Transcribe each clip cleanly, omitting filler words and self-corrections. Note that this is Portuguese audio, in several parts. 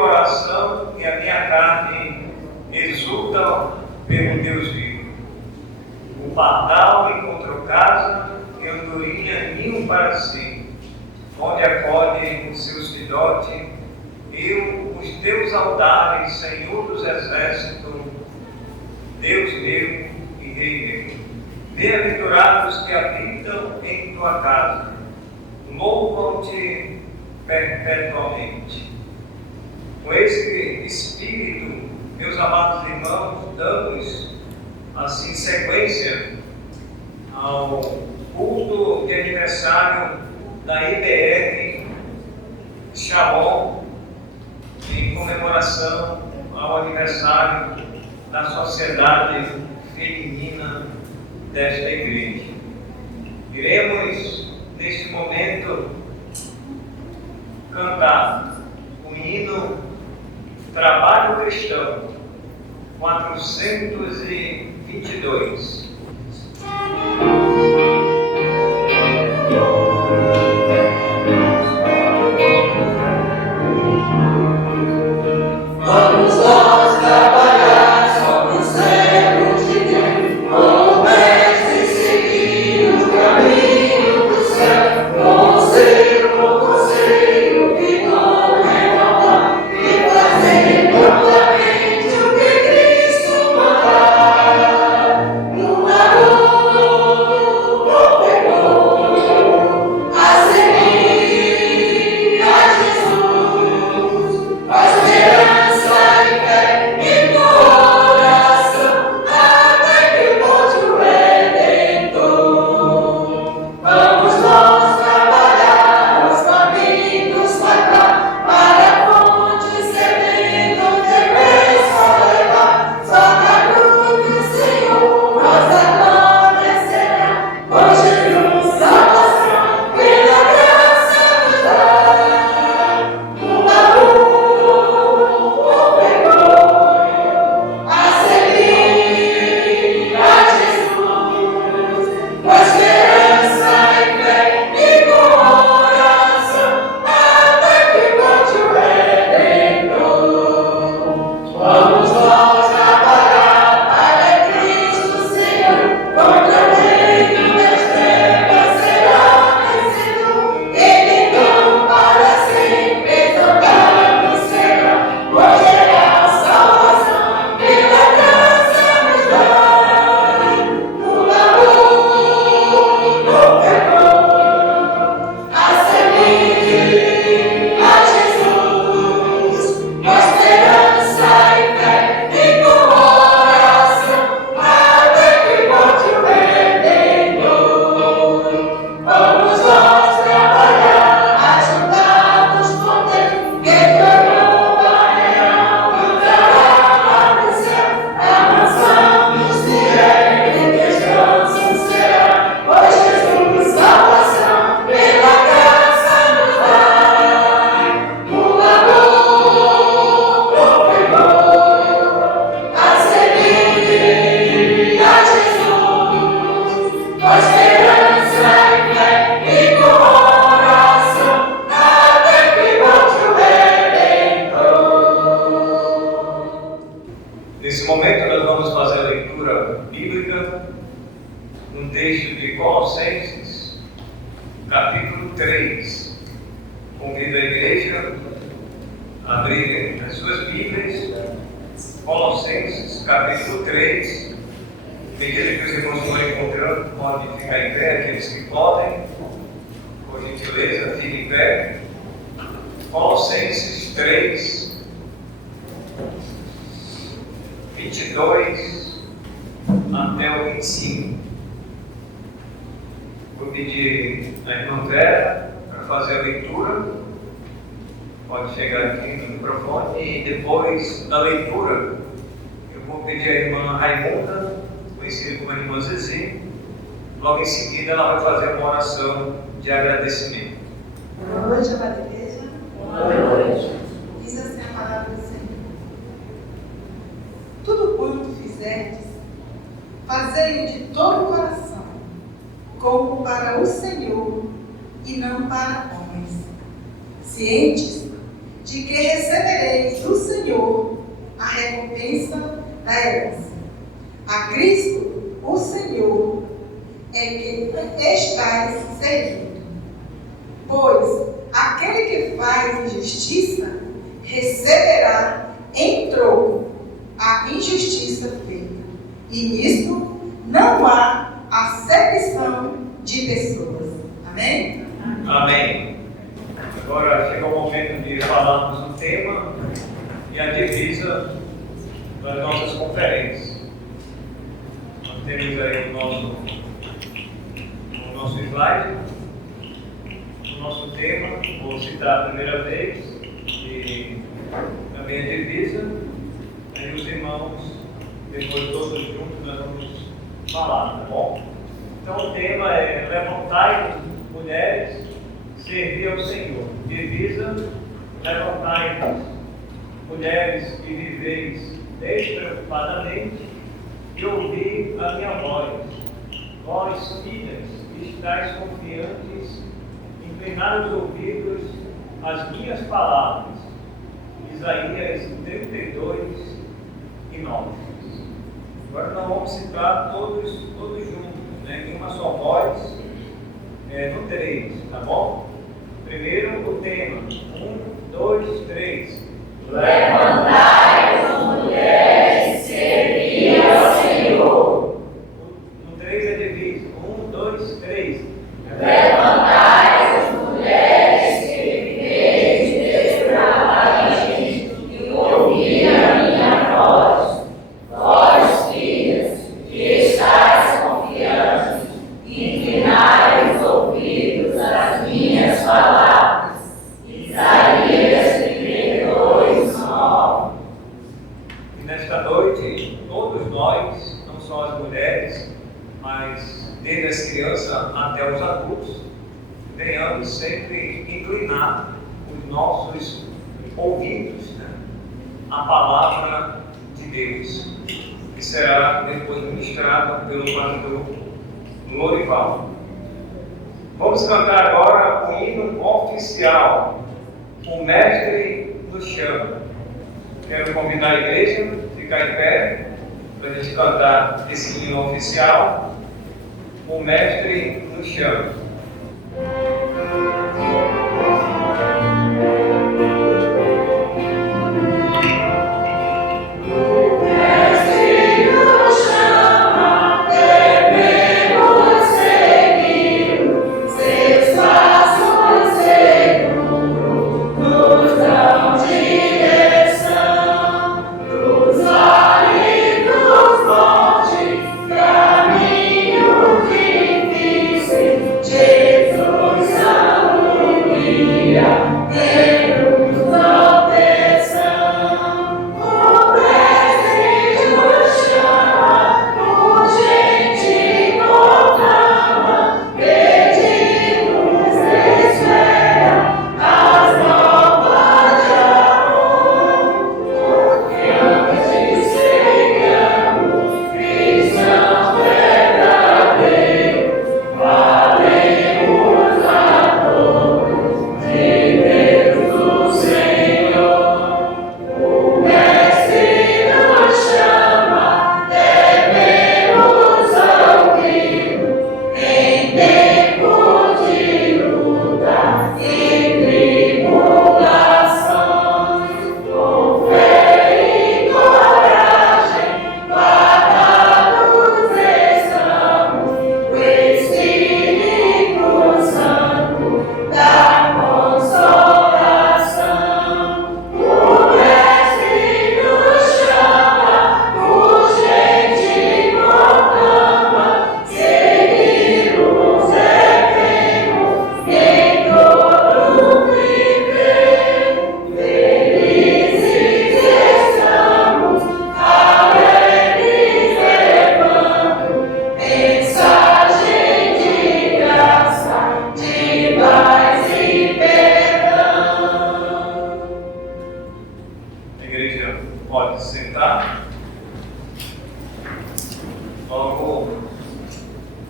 coração e a minha carne exultam pelo Deus vivo. O pardal encontrou casa e andorinha ninho para si, onde acode os seus filhotes e os teus altares, Senhor dos exércitos, Deus meu e Rei meu. Bem-aventurados que habitam em tua casa, louvam-te perpetuamente. Com esse espírito, meus amados irmãos, damos assim sequência ao culto de aniversário da IBR Shalom, em comemoração ao aniversário da Sociedade Feminina desta igreja. Iremos, neste momento, cantar o hino Trabalho Cristão 422. Vamos nós trabalhar, somos servos de Deus, como mestre seguir o caminho do céu, conselho que não reclamar, e fazer prontamente o que Cristo mandar. No amor, no perdão, a seguir a Jesus, a esperança e fé e coração, até que volte o Redentor. Vamos nós trabalhar, os caminhos marcar, para a fonte sedenta onde bênção levar. Só na cruz do Senhor nossa glória será, pois Jesus salvação pela graça nos dá. No amor, o perdão, a seguir a Jesus, com esperança e fé e coração, até que volte o Redentor. Vamos nós trabalhar para Cristo Senhor, contra o reino das trevas será vencedor. Ele então para sempre exaltado será, pois terá salvação pela graça nos dá. No amor, no perdão, a seguir a Jesus, com esperança e fé e coração, até que volte o Redentor. Vamos nós trabalhar, ajudados por Deus, que coroa real nos dará lá no céu. A mansão dos fiéis e descanso será, pois Jesus salvação pela graça nos dá. No amor, no perdão, a seguir a Jesus, com esperança e fé e coração, até que volte o Redentor. Nesse momento nós vamos fazer a leitura bíblica num texto de Colossenses, capítulo 3. Convido a igreja a abrir as suas Bíblias, Colossenses, capítulo 3. À medida que os irmãos forem encontrando, podem ficar em pé, aqueles que podem, por gentileza, fiquem em pé. Colossenses 3, 22 até o 25. Vou pedir a irmã Vera para fazer a leitura. Pode chegar aqui no microfone. E depois da leitura, eu vou pedir a irmã Raimunda, conhecida como a irmã Zezé. Logo em seguida, ela vai fazer uma oração de agradecimento. Boa noite, amada igreja. Boa noite. Diz assim a palavra do Senhor: tudo quanto fizerdes, fazei-o de todo o coração, como para o Senhor e não para homens, cientes de que recebereis do Senhor a recompensa da herança. A Cristo, o Senhor, é que estáis servindo. Pois aquele que faz injustiça receberá em troco a injustiça feita. E nisto não há acepção de pessoas. Amém? Amém. Agora chega o momento de falarmos o tema e a divisa das nossas conferências. Nós temos aí o nosso slide, o nosso tema. Vou citar a primeira vez e também a divisa. Aí os irmãos, depois todos juntos, nós vamos falar, tá bom? Então o tema é: levantai, mulheres, servir ao Senhor. Divisa: levantai, mulheres, que viveis despreocupadamente, e ouvi a minha voz. Vós, filhas, estáis confiantes, inclinai os ouvidos às minhas palavras. Isaías 32 e 9. Agora nós vamos citar todos juntos, né? Em uma só voz, no 3, tá bom? Primeiro o tema: 1, 2, 3. Levantai-vos, mulheres, servi ao Senhor. No 3 é diviso. 1, 2, 3. Levantai-vos, mulheres, que viveis despreocupadamente, e ouvi a minha voz. Vós, filhas, que estáis confiantes, inclinai os ouvidos às minhas palavras. Isaías 32, 9. E nesta noite, todos nós, não só as mulheres, mas desde as crianças até os adultos, venhamos sempre inclinar os nossos ouvidos, né, à palavra de Deus, que será depois ministrada pelo pastor Lorival. Vamos cantar agora o hino oficial, O Mestre nos Chama. Quero convidar a igreja a ficar em pé para a gente cantar esse hino oficial, O Mestre nos Chama.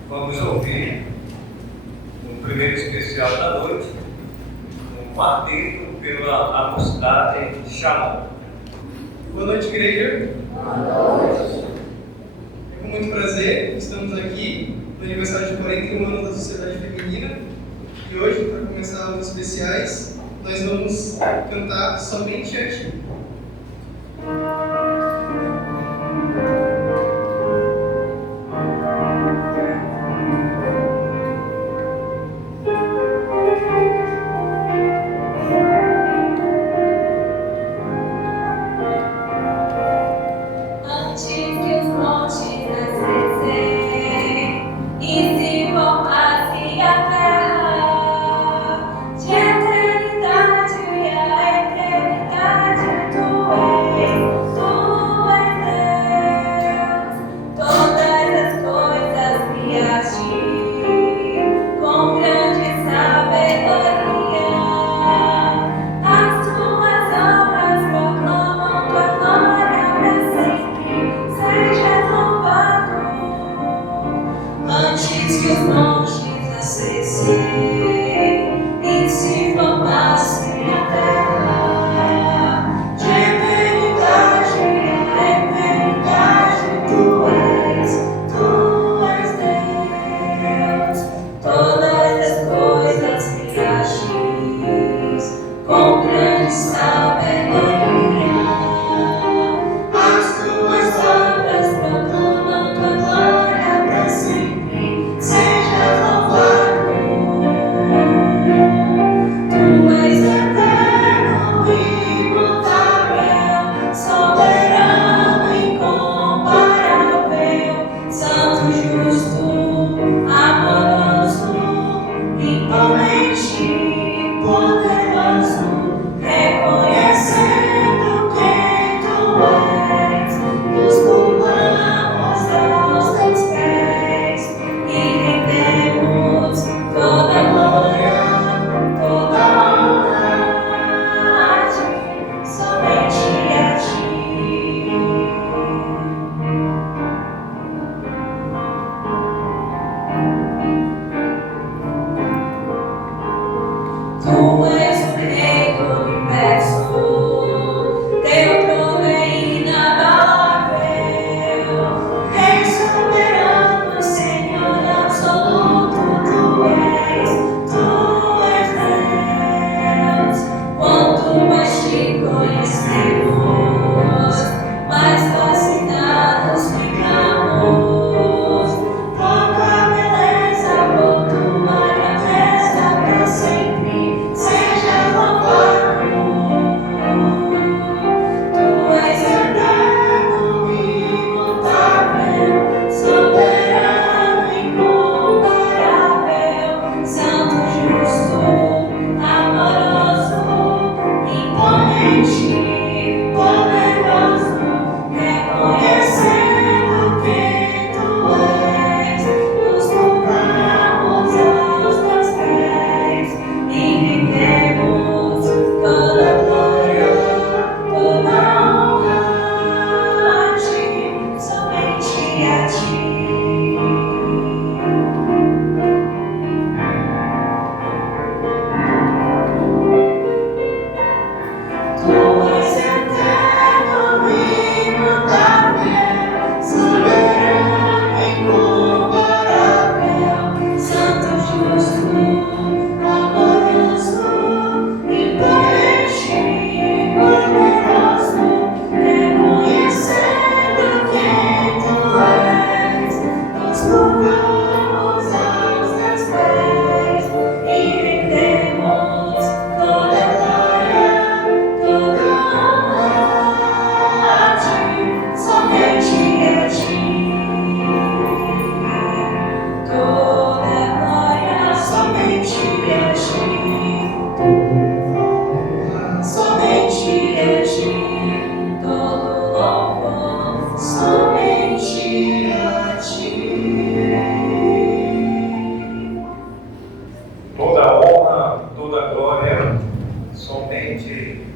Vamos ouvir o primeiro especial da noite, um quarteto pela Apostade Shalom. Boa noite, igreja. É com muito prazer que estamos aqui no aniversário de 41 anos da Sociedade Feminina. E hoje, para começar os especiais, nós vamos cantar Somente a Ti.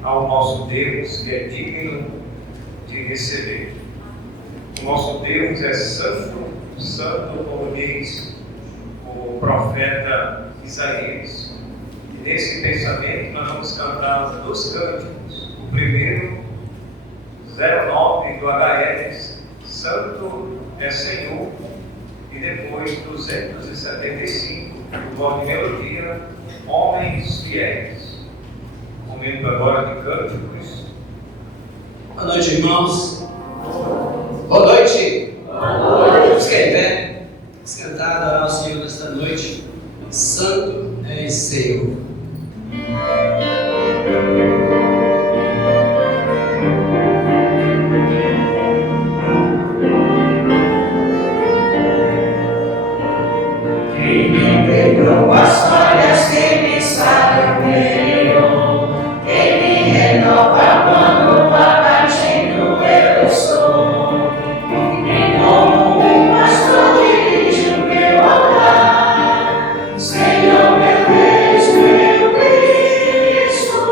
ao nosso Deus que é digno de receber. O nosso Deus é santo, santo, como diz o profeta Isaías. nesse pensamento, nós vamos cantar os 2 cânticos. O primeiro, 09 do HL, Santo é Senhor, e depois 275 do Voz de Melodia, Homens Fiéis. Momento agora de cânticos. Boa noite, irmãos. Boa noite. Vamos que é pé. Vamos cantar, adorar ao Senhor nesta noite. Santo é Senhor. Quem me perdoou as falhas, quem me sabe o melhor, quem me renova quando abatido eu estou. Quem como um pastor dirige o meu andar, Senhor meu Deus, meu Cristo,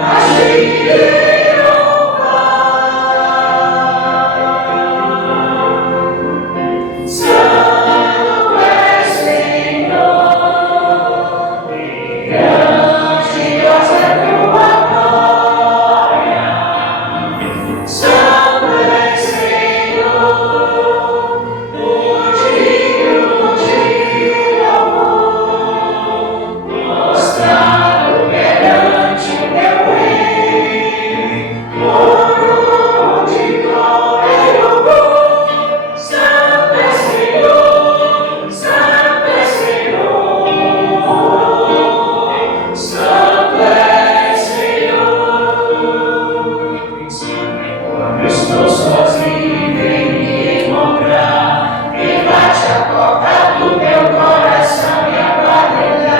agirei louvar. Santo é Senhor, e grandiosa é tua glória. Santo é Senhor, o digno de louvor, mostrado perante o meu rei, coro de glória e louvor. Santo é Senhor, Santo é Senhor, Santo é Senhor. Quando estou sozinho, vem me encontrar, e bate a porta do meu coração e aguarda.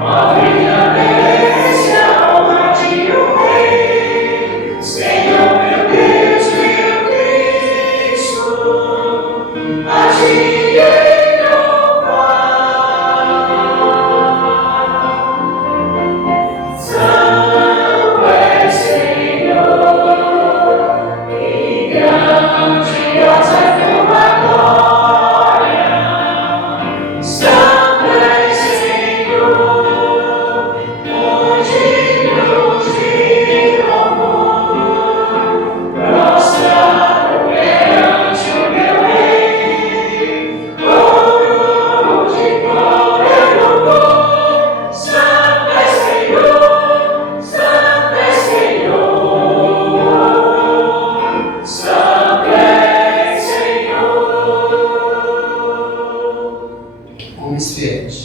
Ó, minha beleza, honra de um rei, Senhor meu Deus, meu Cristo, agirei louvar. Santo é Senhor, e grandiosa é tua glória. Santo é Senhor, o digno de louvor, prostrado perante o meu rei, coro de glória e louvor. Santo é Senhor, Santo é Senhor, Santo é Senhor. Homens fiéis.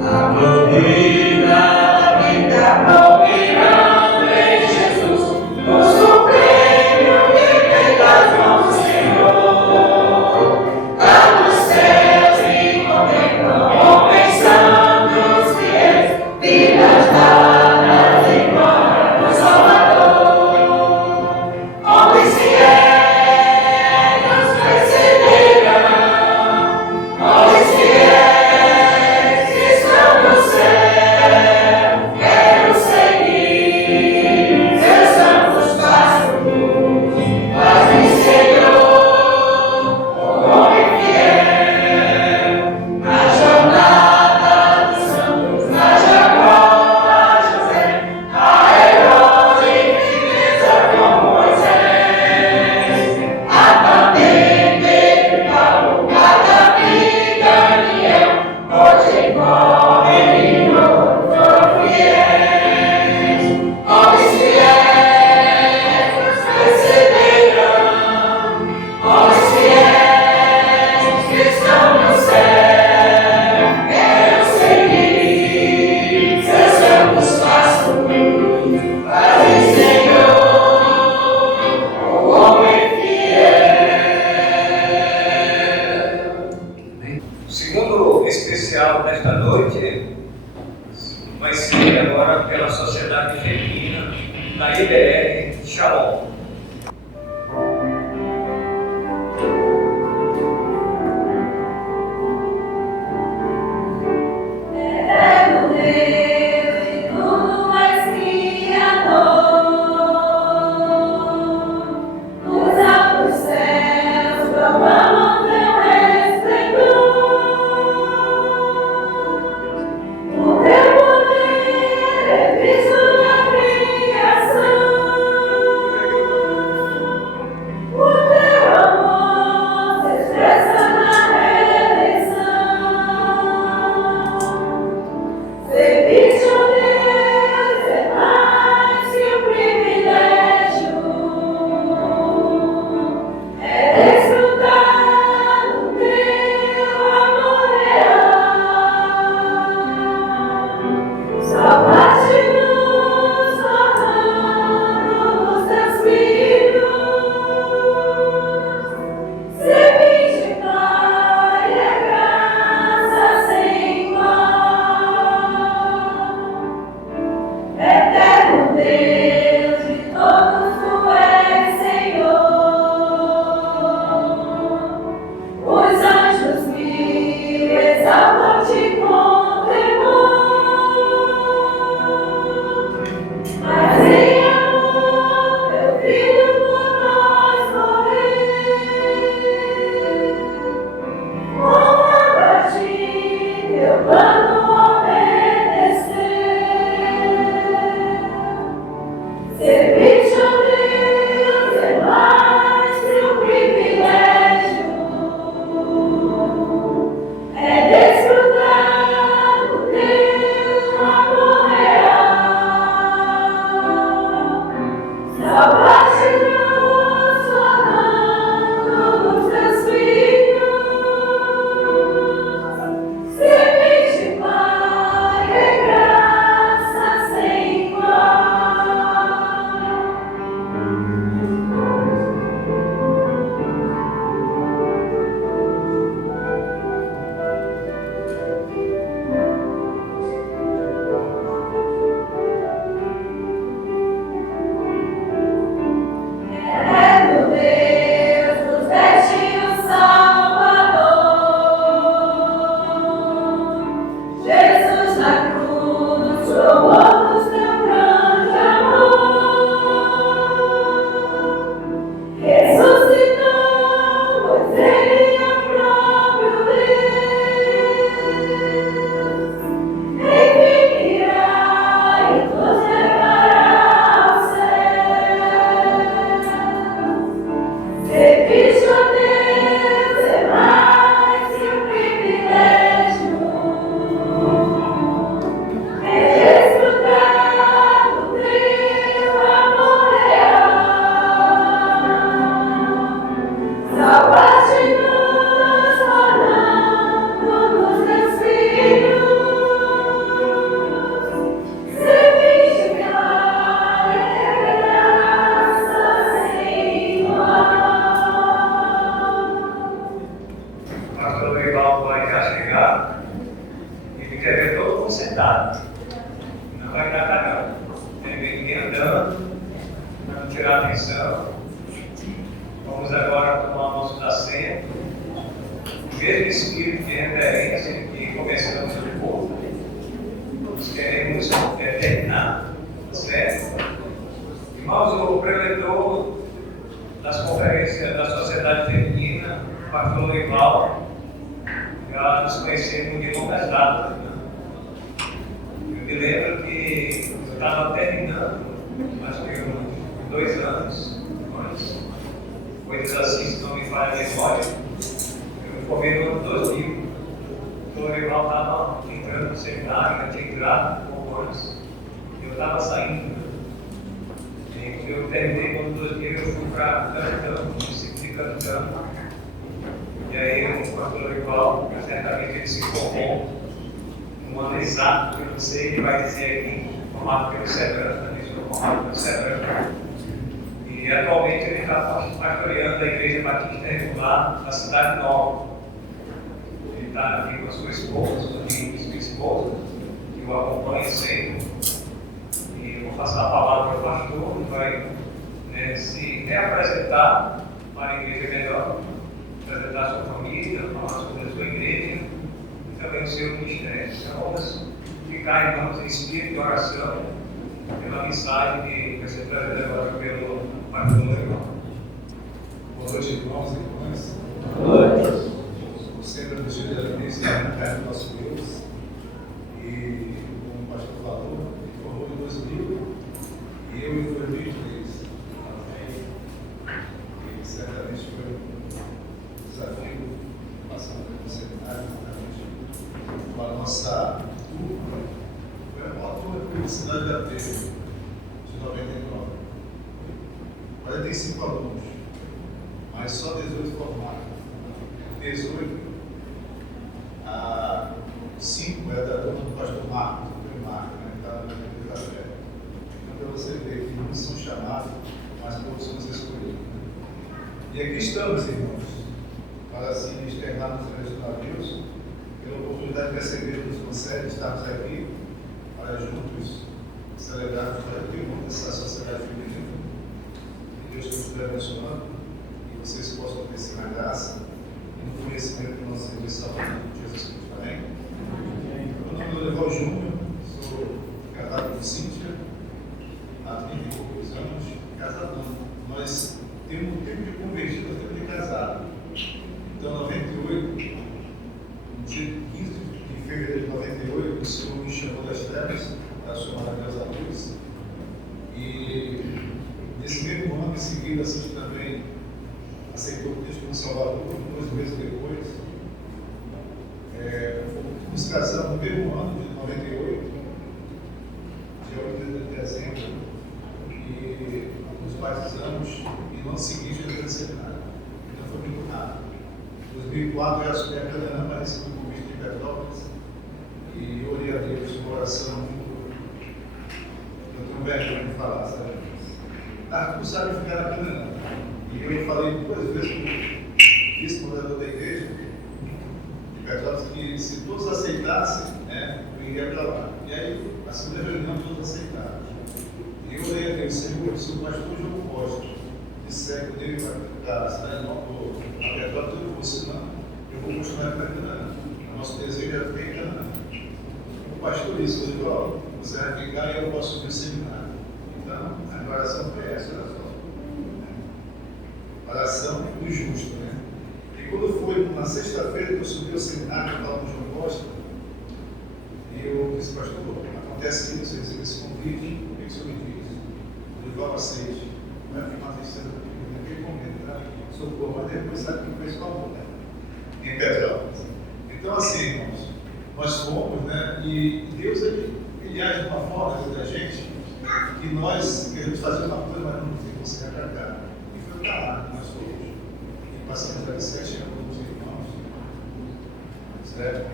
A corrida da vida procurando em Jesus, o prêmio que vem das mãos do Senhor. Lá nos céus e contemplam homens santos fiéis, vidas dadas em glória do Salvador. Homens fiéis nos precederão, homens fiéis que estão no céu. Quero seguir seus santos passos. Faz-me, Senhor, um homem fiel na jornada dos santos, na Jacó, a José, a Herodes, firmeza com Moisés, a Pedro, Paulo, a Davi, Daniel, hoje correm e não foram fiéis. Homens fiéis nos precederão, homens fiéis que estão no céu. Quero seguir seus santos passos. Faz-me, Senhor, um homem fiel. O segundo especial desta noite vai ser agora pela Sociedade Feminina da IBL Shalom. Eterno Deus, e tu és Criador, nos altos Dia 15 de fevereiro de o Senhor me chamou das trevas para a sua maravilhosa luz. E nesse mesmo ano, em seguida, a gente também aceitou Cristo como Salvador. 2 meses depois, nos casamos no mesmo ano, de 98, dia 8 de dezembro, e nos batizamos, e no ano seguinte eu entrei no seminário. Então foi muito rápido. Em 2004 eu assumi a Canaã, mas recebi o convite de Petrópolis, e eu orei a Deus uma oração muito. Eu tenho vergonha de falar, sabe? Tu sabe ficar na Canaã. E eu falei 2 vezes com o vice-moderador da igreja de Petrópolis que se todos aceitassem, eu iria para lá. E aí, a segunda reunião, todos aceitaram. E eu orei a Deus, Senhor, se o pastor João Costa disser que eu devo para a cidade nova, a Petrópolis, eu vou ensinar, eu vou continuar para Canaã. O nosso desejo é ficar em Canaã. O pastor disse, eu digo, você vai ficar e eu posso subir o seminário. Então, a oração foi essa, olha só. Oração do justo, né? E quando foi na sexta-feira que eu subi ao seminário, eu estava com o João Costa, e eu disse, pastor, acontece que você recebeu esse convite, o que o senhor me diz? Eu digo, aceite. Vai ficar tristeza naquele momento, tá? Socorro, mas depois sabe que fez favor, né? Em Petrópolis. Então, assim, irmãos, nós fomos, né? E Deus, ele age de uma forma da gente que nós queremos fazer uma coisa, mas não conseguimos acabar. E foi para lá que nós fomos. E passamos ali 7 anos com os irmãos. Certo?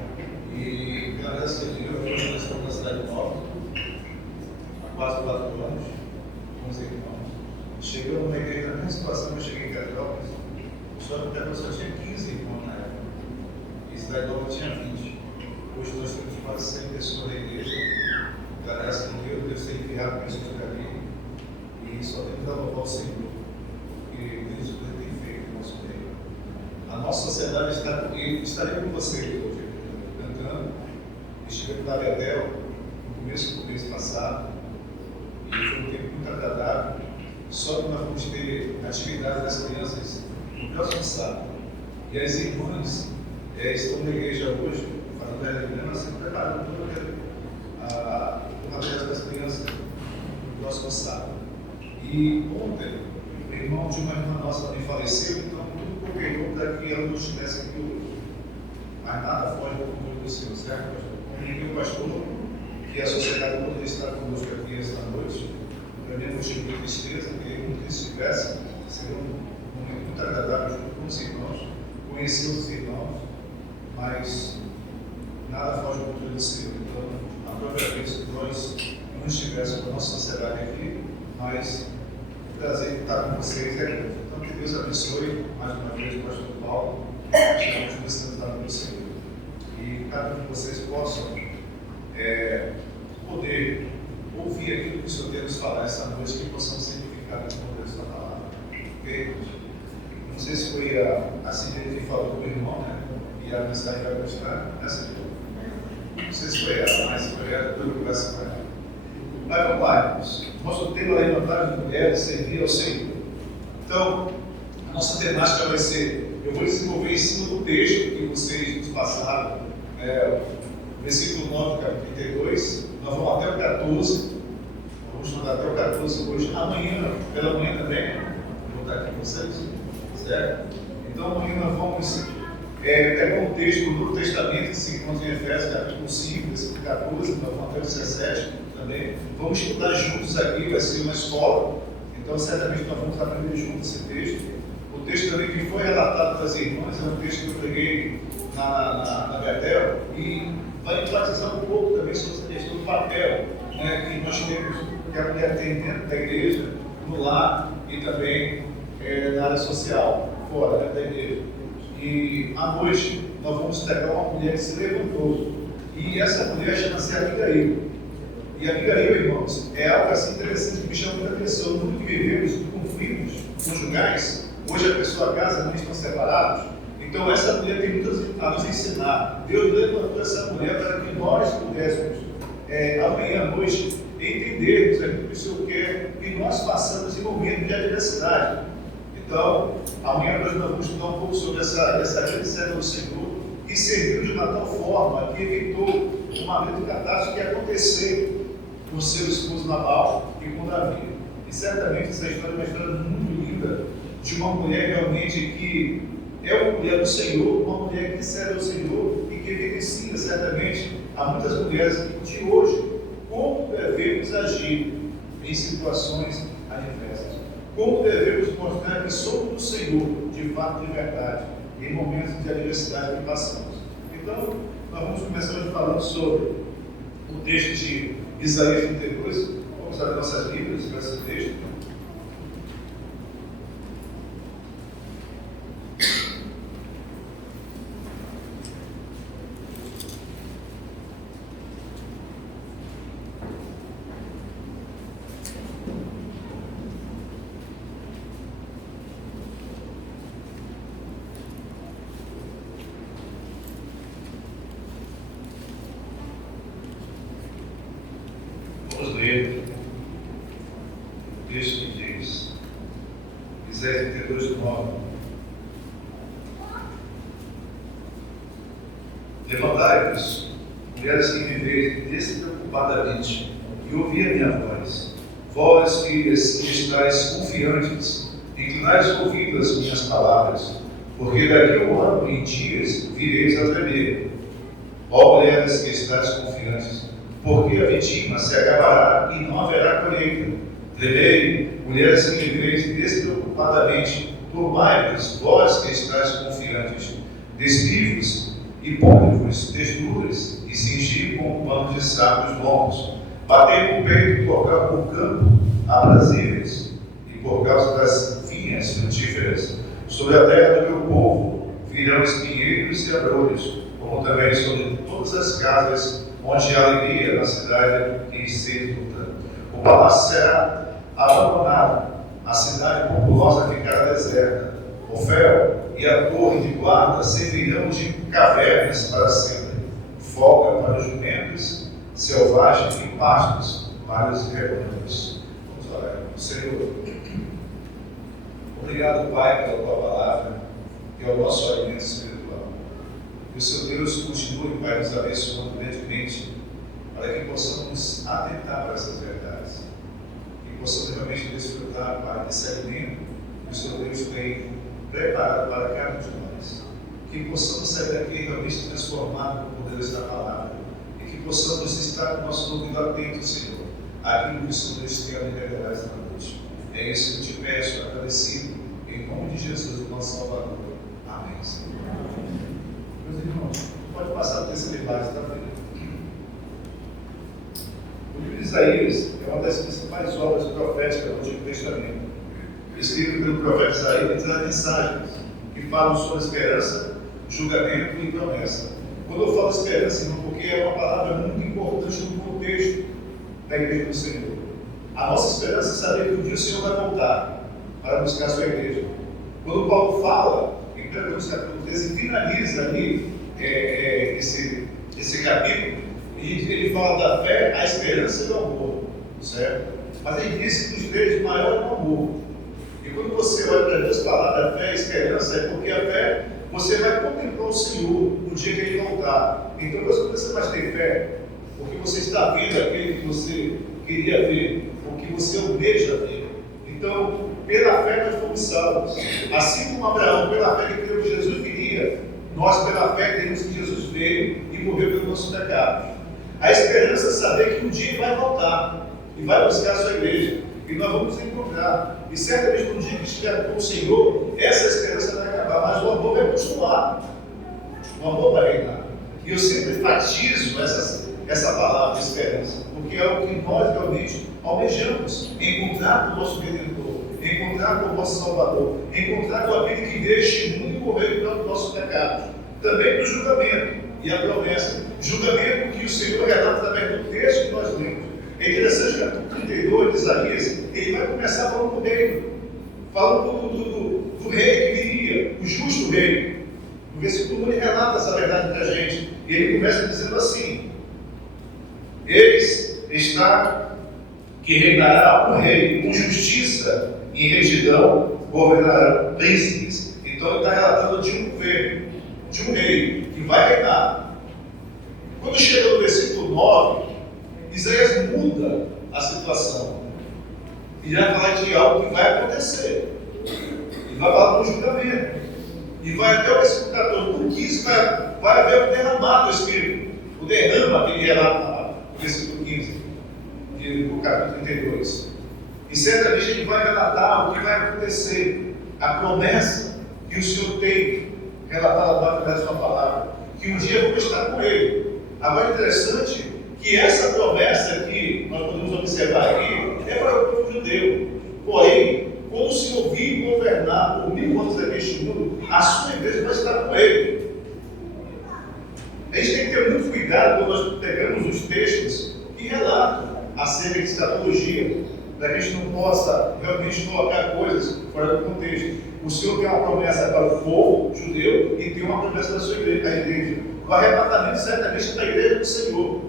E pela graça de Deus, nós estamos na cidade nova, há quase 4 anos, com os irmãos. Chegamos numa igreja na mesma situação que eu cheguei em Petrópolis, só que Petrópolis só tinha 15 irmãos na época. E cidade nova tinha 20. Hoje nós temos quase 100 pessoas na igreja. Pela graça de Deus, Deus tem enviado pessoas ali. E só temos que louvar o Senhor, porque Deus tem feito no nosso meio. A nossa sociedade está comigo, estaria com vocês hoje, cantando. Estive na Betel no começo do mês passado, e foi um tempo muito agradável. Só que nós vamos ter atividade das crianças no próximo sábado. E as irmãs estão na igreja hoje, fazendo a reunião, assim, preparando toda a material das crianças no próximo sábado. E ontem, o irmão de uma irmã nossa também faleceu, então tudo cooperou para que ela não estivesse aqui hoje. Mas nada foge do controle do Senhor, certo, pastor? Como o pastor, que a sociedade poderia estar conosco aqui esta noite, para mim é motivo de tristeza, queria muito que estivesse, seria um momento muito agradável junto com os irmãos, conhecer os irmãos, mas nada foge do controle do Senhor. Então, a própria vez que nós não estivéssemos com a nossa sociedade aqui, mas o prazer de estar com vocês é grande. Então, que Deus abençoe mais uma vez o pastor Paulo, estamos precisando do Senhor. E cada um de vocês possam poder ouvir aquilo que o Senhor tem nos falar essa noite, que possamos ser edificados com Deus da palavra. Ok? Não sei se foi a Cidade que falou com o irmão, né? E a mensagem vai gostar, né, Cidade? Não sei se foi ela, mas foi ela, tudo que vai ser para ela. Mas vamos lá, irmãos. Nosso tema é levantar as mulheres, servir ao Senhor. Então, a nossa temática vai ser, eu vou desenvolver em cima do texto que vocês nos passaram, versículo 9, capítulo 32, nós vamos até o 14, vamos estudar até o 14 hoje. Amanhã, pela manhã também, vou estar aqui com vocês, certo? Então, amanhã nós vamos pegar um texto do Novo Testamento que se encontra em Efésios, capítulo 5, versículo 14, nós vamos até o 17 também. Vamos estudar juntos aqui, vai ser uma escola, então certamente nós vamos aprender juntos esse texto. O texto também que foi relatado pelas irmãs é um texto que eu peguei na Betel e vai enfatizar um pouco também sobre essa questão do papel, né, que nós temos, que a mulher tem dentro da igreja, no lar e também na área social, fora, né, da igreja. E à noite nós vamos pegar uma mulher que se levantou, e essa mulher chama-se Abigail. E Abigail, irmãos, é algo assim interessante que me chama muita atenção. No mundo que vivemos, de conflitos conjugais, hoje a pessoa casa, não estão separados. Então essa mulher tem muito a nos ensinar. Deus levantou essa mulher para que nós pudéssemos, amanhã à noite, entendermos aquilo que o Senhor quer que nós passamos em momentos de adversidade. Então, amanhã nós vamos estudar um pouco sobre essa grande serva do Senhor, que serviu de uma tal forma que evitou momento catástrofe que ia acontecer com seu esposo Nabal e com Davi. E certamente essa história é uma história muito linda de uma mulher realmente que é uma mulher do Senhor, uma mulher que serve ao Senhor e que evidencia certamente a muitas mulheres de hoje como devemos agir em situações adversas. Como devemos mostrar que somos do Senhor, de fato, de verdade, em momentos de adversidade que passamos. Então, nós vamos começar hoje falando sobre o texto de Isaías 32. Vamos abrir nossas Bíblias para esse texto. Vamos ler o texto que diz, Isaías 32, 9. Levantai-vos, mulheres que viveis despreocupadamente, e ouvi a minha voz. Vós, filhas, que estáis confiantes, inclinai os ouvidos às minhas palavras, porque daqui a um ano e dias vireis a tremer. Ó mulheres que estáis confiantes, porque a vindima se acabará e não haverá colheita. Tremei, mulheres que viveis despreocupadamente, turmai-vos, vós que estáis confiantes, despivos e ponde-vos texturas, e cingi com panos de sapos longos. Batei no peito por campo aprazíveis, e por causa das vinhas frutíferas. Sobre a terra do meu povo virão espinheiros e abrolhos, como também sobre todas as casas onde há alegria na cidade que se luta. O palácio será abandonado, a cidade populosa ficará deserta. O fel e a torre de guarda servirão de cavernas para sempre. Folga para os jumentos, selvagem e pastos para os rebanhos. Vamos orar. Senhor, obrigado, Pai, pela Tua palavra, que é o nosso alimento espiritual. Que o Seu Deus continue, Pai, nos abençoando grandemente, para que possamos atentar para essas verdades. Que possamos realmente desfrutar, Pai, desse alimento que o Seu Deus tem preparado para cada um de nós. Que possamos sair daqui realmente transformados no poder desta palavra. E que possamos estar com o nosso ouvido atento, Senhor, àquilo que o Senhor Deus tem a me revelar esta noite. É isso que eu te peço, agradecido, em nome de Jesus, nosso Salvador. Amém, Senhor. Meus irmãos, pode passar por esse debate, tá, filho? O livro de Isaías é uma das principais obras proféticas do Antigo Testamento. Escrito pelo profeta Isaías, traz mensagens que falam sobre esperança, julgamento e promessa. Quando eu falo esperança, irmão, porque é uma palavra muito importante no contexto da igreja do Senhor. A nossa esperança é saber que um dia o Senhor vai voltar para buscar a sua igreja. Quando Paulo fala, em 1 Coríntios capítulo 13, finaliza ali esse capítulo, e ele fala da fé, a esperança e do amor, certo? Mas ele disse que os três maior é o amor. E quando você olha para as duas palavras, a fé e a esperança, é porque a fé, você vai contemplar o Senhor no dia que Ele voltar. Então você vai ter fé, porque você está vendo aquele que você queria ver, o que você almeja ver. Então, pela fé nós fomos salvos. Assim como Abraão, pela fé ele creu que Jesus viria, nós pela fé cremos que Jesus veio e morreu pelos nossos pecados. A esperança é saber que um dia Ele vai voltar e vai buscar a sua igreja. E nós vamos nos encontrar. E certamente no dia que estiver com o Senhor, essa esperança vai acabar, mas o amor vai continuar. O amor vai reinar. E eu sempre enfatizo essa palavra esperança, porque é o que nós realmente almejamos, encontrar com o nosso Redentor, encontrar com o nosso Salvador, encontrar com aquele que veio este mundo e morreu pelos nossos pecados. Também do julgamento e a promessa. Julgamento que o Senhor relata através do texto que nós lemos. É interessante que no capítulo 32 de Isaías, ele vai começar falando do reino, falando do rei que viria, o justo rei. No versículo 1 ele relata essa verdade para a gente. E ele começa dizendo assim: eis está que reinará um rei com justiça e retidão, governará príncipes. Então ele está relatando de um governo, de um rei que vai reinar. Quando chega no versículo 9, Isaías muda a situação. E vai falar de algo que vai acontecer. Ele vai falar do julgamento. E vai até o versículo 14. Por 15 vai haver o derramado do Espírito. O derrama que ele relata lá, no versículo 15, do capítulo 32. E certamente ele vai relatar o que vai acontecer. A promessa que o Senhor tem relatada lá através da sua palavra. Que um dia eu vou estar com ele. Agora é interessante que essa promessa que nós podemos observar aqui é para o povo judeu. Porém, quando o Senhor vir governar por 1000 anos aqui neste mundo, a sua igreja vai estar com ele. A gente tem que ter muito cuidado quando nós pegamos os textos que relatam acerca de escatologia, para que a gente não possa realmente colocar coisas fora do contexto. O Senhor tem uma promessa para o povo judeu e tem uma promessa para a sua igreja, a igreja. O arrebatamento certamente é para a igreja do Senhor.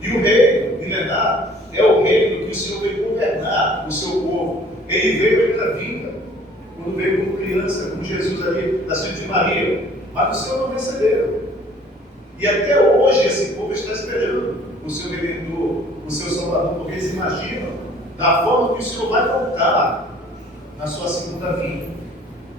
E o reino milenar é o reino que o Senhor veio governar o seu povo. Ele veio pela vinda, quando veio como criança, como Jesus ali, nascido de Maria. Mas o Senhor não recebeu. E até hoje esse povo está esperando o seu Redentor, o seu Salvador, porque eles imaginam da forma que o Senhor vai voltar na sua segunda vinda,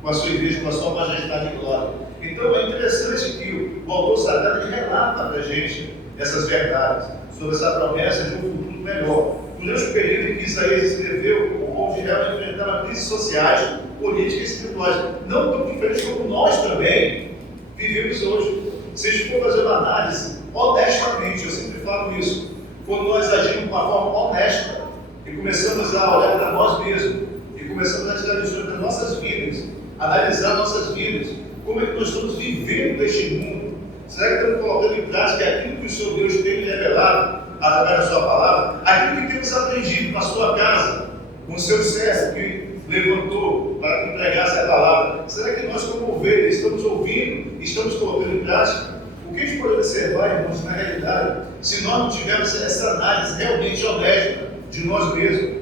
com a sua igreja, com a sua majestade e glória. Então é interessante que o autor sagrado ele relata para a gente essas verdades, sobre essa promessa de um futuro melhor. Durante o período em que Isaías escreveu, o povo de Israel enfrentava crises sociais, políticas e espirituais, não tão diferentes como nós também vivemos hoje. Se a gente for fazer uma análise, honestamente, eu sempre falo isso, quando nós agimos de uma forma honesta e começamos a olhar para nós mesmos, e começamos a tirar lições das nossas vidas, analisar nossas vidas, como é que nós estamos vivendo neste mundo? Será que estamos colocando em prática aquilo que o Senhor Deus tem revelado através da sua palavra? Aquilo que temos aprendido na sua casa, com o seu servo que levantou para que pregasse a palavra? Será que nós, como ovelhas, estamos ouvindo, estamos colocando em prática? O que a gente pode observar, irmãos, na realidade, se nós não tivermos essa análise realmente honesta de nós mesmos,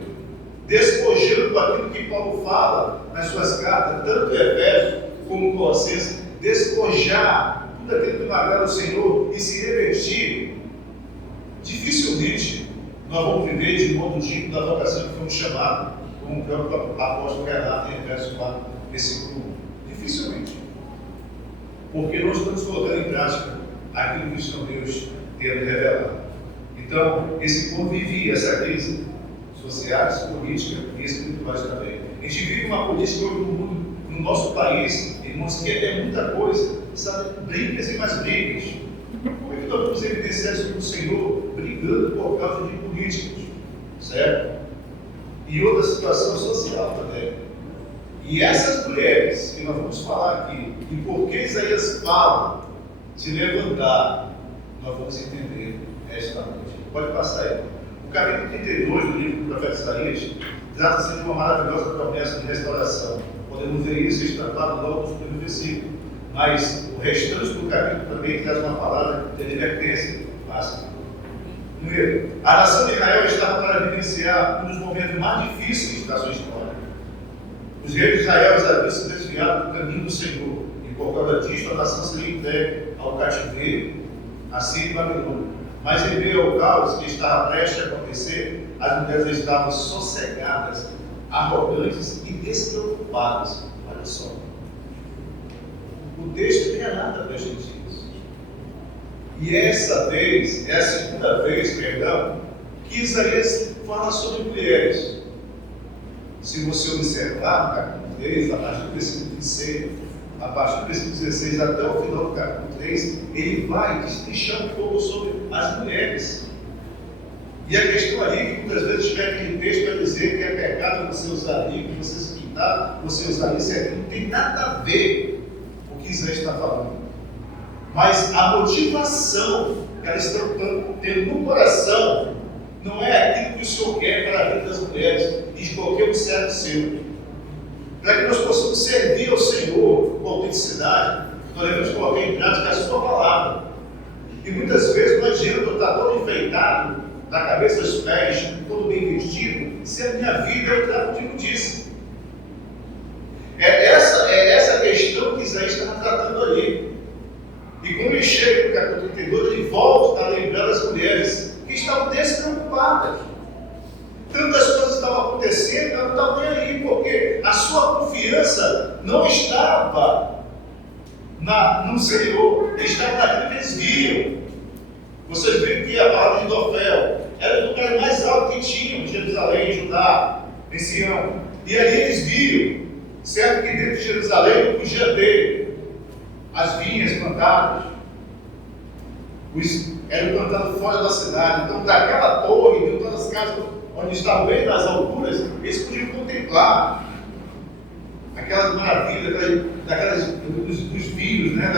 despojando aquilo que Paulo fala nas suas cartas, tanto em Efésios como em Colossenses, despojar tudo aquilo que não agrada ao Senhor e se revertir, dificilmente nós vamos viver de modo digno da vocação que fomos chamados, como o próprio apóstolo relata em Efésios 4, versículo 1. Dificilmente. Porque nós estamos colocando em prática aquilo que o Senhor Deus tem revelado. Então, esse povo vivia essa crise sociais, política e espirituais também. A gente vive uma política hoje no mundo, no nosso país, irmãos, que é muita coisa, sabe? Brigas e mais brigas. Como é que nós vamos evidenciar isso com o Senhor brigando por causa de políticos, certo? E outra situação social também. E essas mulheres que nós vamos falar aqui, e por que Isaías fala de levantar, nós vamos entender esta noite. Pode passar aí. O capítulo 32 do livro do profeta Isaías trata-se de uma maravilhosa promessa de restauração. Podemos ver isso estampado logo no primeiro versículo. Mas o restante do capítulo também traz uma palavra de advertência básica. Primeiro, a nação de Israel estava para vivenciar um dos momentos mais difíceis da sua história. Os reis de Israel haviam se desviado do caminho do Senhor, e por causa disso a nação seria entregue ao cativeiro, a Síria e Babilônia. Mas em meio ao caos que estava prestes a acontecer, as mulheres estavam sossegadas, arrogantes e despreocupadas. Olha só. O texto relata para a gente isso. E essa vez, é a segunda vez, perdão, que Isaías fala sobre mulheres. Se você observar no capítulo 3, a partir do versículo 26, a partir do versículo 16 até o final do capítulo 3, ele vai destrinchar um pouco sobre as mulheres. E a questão ali, que muitas vezes tiver aquele texto para dizer que é pecado você usar ali, que você se pintar, você usar isso e aquilo, não tem nada a ver com o que Isaías está falando. Mas a motivação que elas estão tendo no coração não é aquilo que o Senhor quer para a vida das mulheres e de qualquer um servo seu. Para que nós possamos servir ao Senhor com autenticidade, nós devemos colocar em prática a sua palavra. E muitas vezes não adianta eu estar todo enfeitado, da cabeça aos pés, todo bem vestido, se a minha vida é o tráfico de imundícia. É essa questão que Isaías estava tratando ali. E quando ele chega no capítulo 32, ele volta a lembrar das estavam despreocupadas. Tantas coisas estavam acontecendo, ela não estava nem aí, porque a sua confiança não estava no Senhor, estava naquilo que eles viam. Vocês viram que a palavra de Dofel era o lugar mais alto que tinham em Jerusalém, em Judá, em Sião. E ali eles viam, certo, que dentro de Jerusalém não podia ter as vinhas plantadas, eram plantados fora da cidade. Então, daquela torre, de todas as casas onde estavam bem nas alturas, eles podiam contemplar aquelas maravilhas dos vinhos, né,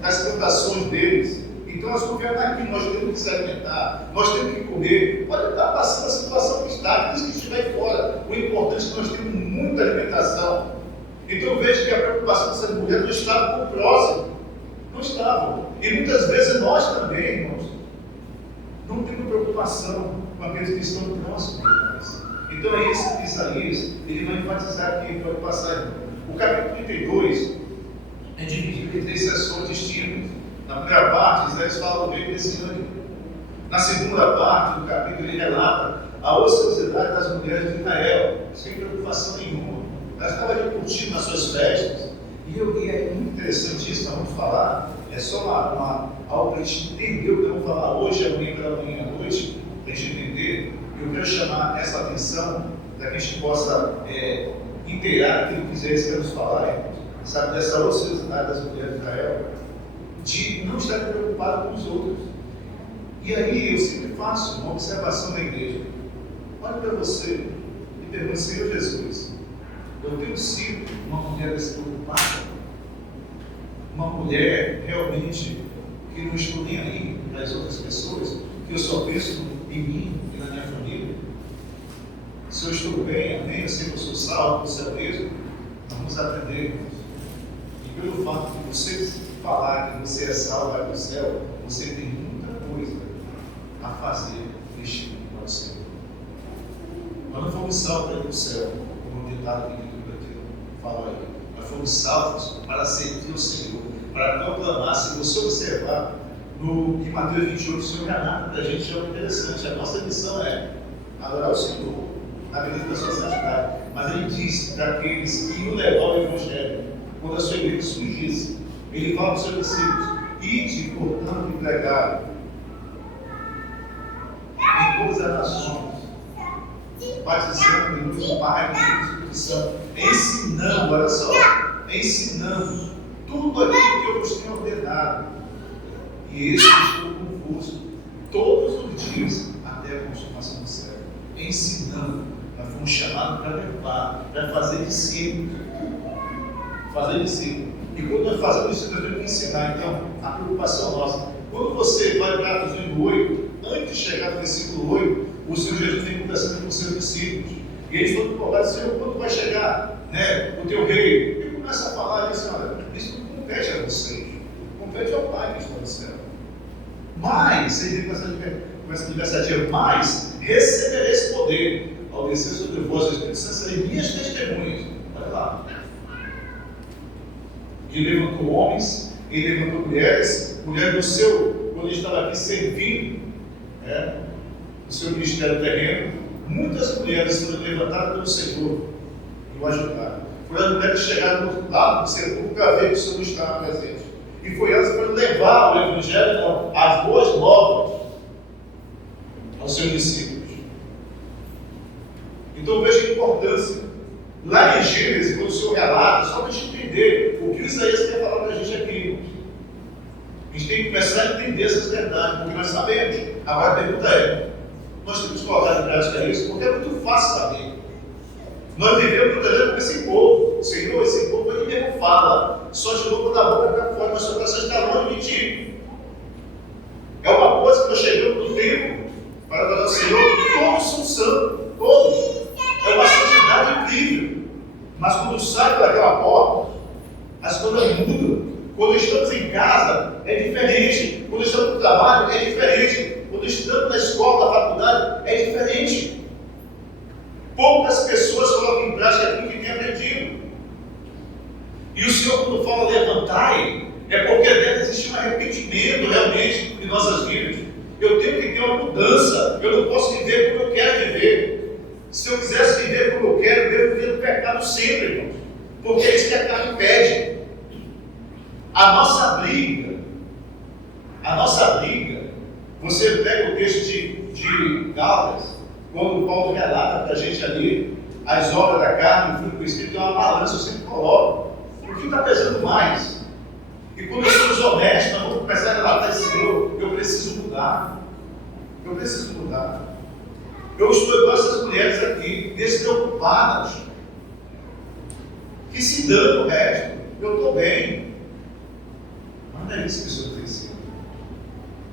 das plantações deles. Então nós confiamos aqui, nós temos que se alimentar, nós temos que comer. Pode estar passando a situação que está, por isso que estiver aí fora. O importante é que nós temos muita alimentação. Então eu vejo que a preocupação dessa mulher não estava com o próximo. Não estava. E muitas vezes nós também, irmãos, não temos preocupação com aqueles que estão próximos de nós. Então é isso que Isaías ele vai enfatizar aqui, pode passar. O capítulo 32 é dividido em 3 sessões distintas. Na primeira parte, Isaías fala do reino desse ânimo. Na segunda parte do capítulo, ele relata a ociosidade das mulheres de Israel, sem preocupação nenhuma. Elas estavam ali curtindo nas suas festas. E é muito interessante isso, nós vamos falar. É só algo para a gente entender o que eu vou falar hoje, amanhã pela manhã à noite, para a gente entender. Eu quero chamar essa atenção para que a gente possa inteirar aquilo que Isaías quer nos falar, irmãos. Sabe, dessa ociosidade das mulheres de Israel, de não estar preocupado com os outros. E aí eu sempre faço uma observação na igreja. Olha para você e pergunta, Senhor Jesus, eu tenho sido uma mulher despreocupada? Uma mulher realmente que não estou nem aí para as outras pessoas, que eu só penso em mim e na minha família? Se eu estou bem, amém, eu sei que eu sou salvo, que eu sou mesmo, vamos aprender, irmãos. E pelo fato de você falar que você é salvo, vai para o céu, você tem muita coisa a fazer neste mundo para o Senhor. Nós não fomos salvos para ir para o céu, como o ditado que fala aí. Nós fomos salvos para servir o Senhor, para proclamar. Se você observar em Mateus 28, o Senhor relata para a gente algo interessante. A nossa missão é adorar o Senhor na medida da sua santidade. Mas ele diz para aqueles que iam levar o Evangelho, quando a sua igreja surgisse, ele fala para os seus discípulos: ide, portanto, e pregai em todas as nações, batizando em nome do Pai, do Filho e do Espírito Santo, ensinando, olha só, ensinando tudo aquilo que eu vos tenho ordenado. E eis que estou convosco todos os dias até a consumação do século. Ensinando. Nós fomos chamados para levar, para fazer discípulos. Fazer discípulos. E quando nós fazemos isso, nós temos que ensinar. Então, a preocupação nossa. Quando você vai para Atos 8, antes de chegar no versículo 8, o Senhor Jesus vem conversando com os seus discípulos. E eles foram colocados: Senhor, quando vai chegar, né, o teu rei? Ele começa a falar isso: olha, isso não compete a vocês, compete ao Pai que está no céu. Mas, ele começa a adversativa, mas recebereis poder ao descer sobre vós o Espírito Santo, serem minhas testemunhas. Olha lá. Ele levantou homens, ele levantou mulheres do seu, quando ele estava aqui servindo, no seu ministério terreno, muitas mulheres foram levantadas pelo Senhor e o ajudaram. Foram as mulheres que chegaram lá no sepulcro para ver que o Senhor estava presente. E foi elas que foram levar o Evangelho, não, as boas novas aos seus discípulos. Então veja a importância. Lá em Gênesis, quando o Senhor relata, só para a gente entender o que o Isaías quer falar para a gente aqui. A gente tem que começar a entender essas verdades, porque nós sabemos. Agora a pergunta é: nós temos que colocar em prática isso, porque é muito fácil saber. Nós vivemos muitas vezes com esse povo. Senhor, esse povo ele mesmo fala, só de novo da boca para fora, mas seu coração está longe de ti. É uma coisa que nós chegamos no tempo para adorar o Senhor, todos são santos, todos. É uma santidade incrível. Mas quando sai daquela porta, as coisas mudam. Quando estamos em casa, é diferente. Quando estamos no trabalho, é diferente. Quando estamos na escola, na faculdade, é diferente. Poucas pessoas colocam em prática aquilo que têm aprendido. E o Senhor, quando fala levantai, é porque dentro existe um arrependimento realmente em nossas vidas. Eu tenho que ter uma mudança. Eu não posso viver como eu quero viver. Se eu quisesse viver como eu quero, eu viver no pecado sempre, irmãos. Porque é isso que a carne pede. A nossa briga, você pega o texto de Gálatas, quando Paulo relata para a gente ali as obras da carne, o fruto do Espírito, é uma balança, eu sempre coloco. O que está pesando mais? E quando somos honestos, nós vamos começar a relatar esse Senhor, eu preciso mudar. Eu preciso mudar. Eu estou igual essas mulheres aqui, despreocupadas, que se dando o resto, eu estou bem. Mas não é isso que o Senhor precisa.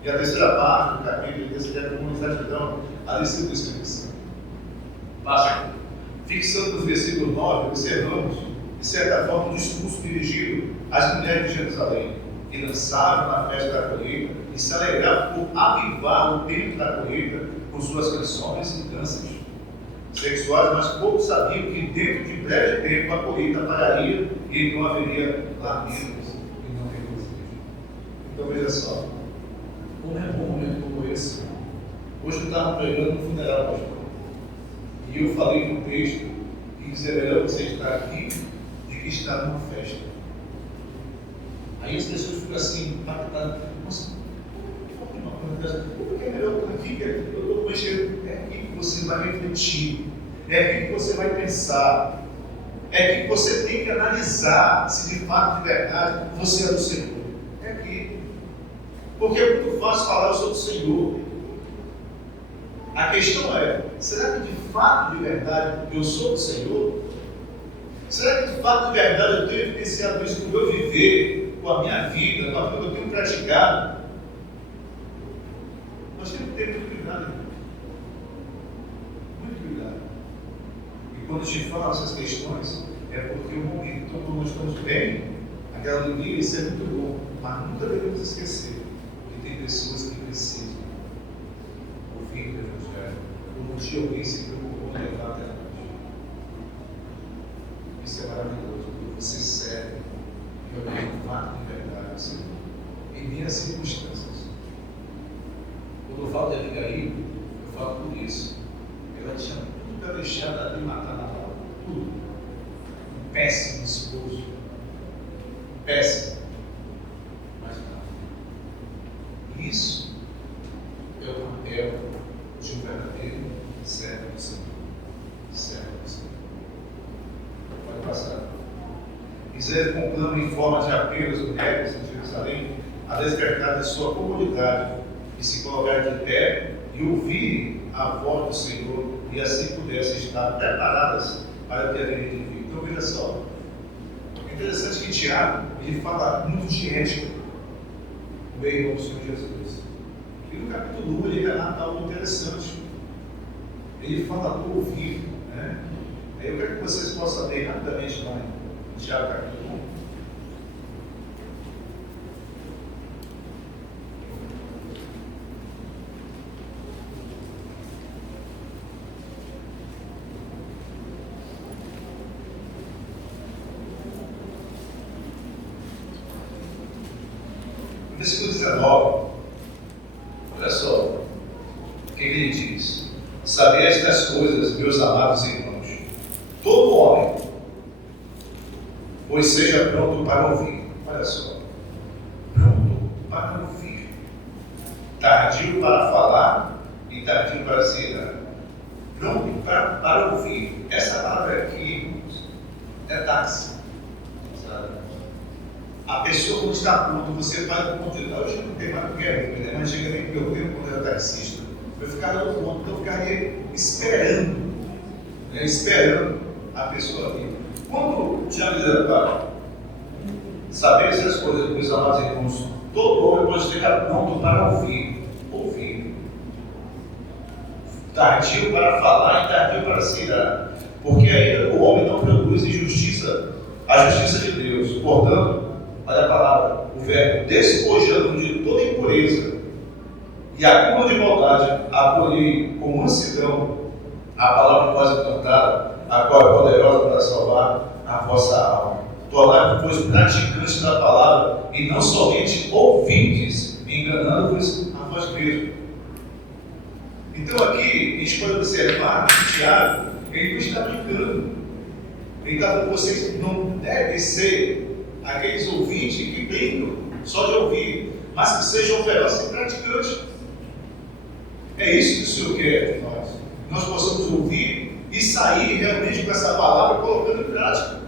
E a terceira parte do capítulo, desse é como exatidão, a descida do Espírito Santo. Basta, fixando nos versículos 9, observamos, de certa forma, um discurso dirigido às mulheres de Jerusalém, que dançavam na festa da colheita e se alegravam por avivar o tempo da colheita com suas canções e danças sexuais, mas poucos sabiam que dentro de breve tempo a colheita pararia e não haveria lamentos e não regozijo. Então veja só, como é bom um momento como esse. Hoje eu estava pregando no funeral, pastor, e eu falei no texto que dizer melhor você estar aqui do que estar numa festa. Aí as pessoas ficam assim, impactadas. Nossa, por que é melhor estar aqui? Eu estou mexendo. É aqui que você vai refletir, é aqui que você vai pensar, é aqui que você tem que analisar se de fato, de verdade, você é do Senhor. É aqui. Porque é muito fácil falar eu sou do Senhor. A questão é, será que de fato, de verdade, eu sou do Senhor? Será que de fato, de verdade, eu tenho evidenciado isso no meu viver, com a minha vida, com aquilo que eu tenho praticado? Nós temos que ter muito cuidado, irmão. Muito cuidado. E quando a gente fala essas questões, é porque o momento, então, quando nós estamos bem, aquela alegria, isso é muito bom, mas nunca devemos esquecer que tem pessoas que precisam ouvir o Evangelho, como um dia alguém se preocupou em levar até nós. Isso é maravilhoso, porque você serve e alguém fato de verdade ao Senhor, em minhas circunstâncias. Quando eu falo de Abigail, eu falo por isso. Ela tinha tudo para deixar de matar Nabal. Tudo. Um péssimo esposo. Péssimo. Mas não. Isso é o papel de um verdadeiro servo do Senhor. Servo do Senhor. Pode passar. Isaías conclama em forma de apelo às mulheres de Jerusalém a despertar de sua comodidade e se colocar de pé e ouvir a voz do Senhor e assim pudessem estar preparadas para o que haveria de vir. Então veja só, é interessante que Tiago ele fala muito de ética no meio do Senhor Jesus. E no capítulo 1 ele relata algo interessante. Ele fala do ouvir, né? Eu quero que vocês possam ler rapidamente lá em Tiago capítulo 1. Versículo 19, olha só, o que ele diz? Sabei estas coisas, meus amados irmãos, todo homem, pois seja pronto para ouvir, olha só, pronto para ouvir, tardio para falar e tardio para se irar, pronto para ouvir. Essa palavra aqui é táxi, sabe? A pessoa, quando está pronto, você vai com conteúdo. Hoje não tem mais do que é, né? Mas antigamente, meu tempo, quando eu era taxista, eu ficava no ponto, então eu ficaria esperando, né? Esperando a pessoa vir. Quando o Tiago diz, saber essas coisas, meus amados irmãos, todo homem pode estar pronto para ouvir. Ouvir. Tardio para falar e tardio para se irar. Porque ainda o homem não produz injustiça, a justiça de Deus. Portanto, olha a palavra, o verbo despojando de toda impureza e acúmulo de maldade, acolhei com mansidão a palavra quase cantada, a qual é poderosa para salvar a vossa alma. Tornai-vos, pois, praticantes da palavra e não somente ouvintes, enganando-vos a vós mesmos. Então aqui, a gente pode observar que Tiago, ele não está brincando. Ele está falando que vocês não devem ser aqueles ouvintes que brincam só de ouvir, mas que sejam ferozes e praticantes. É isso que o Senhor quer de nós. Nós possamos ouvir e sair realmente com essa palavra colocando em prática.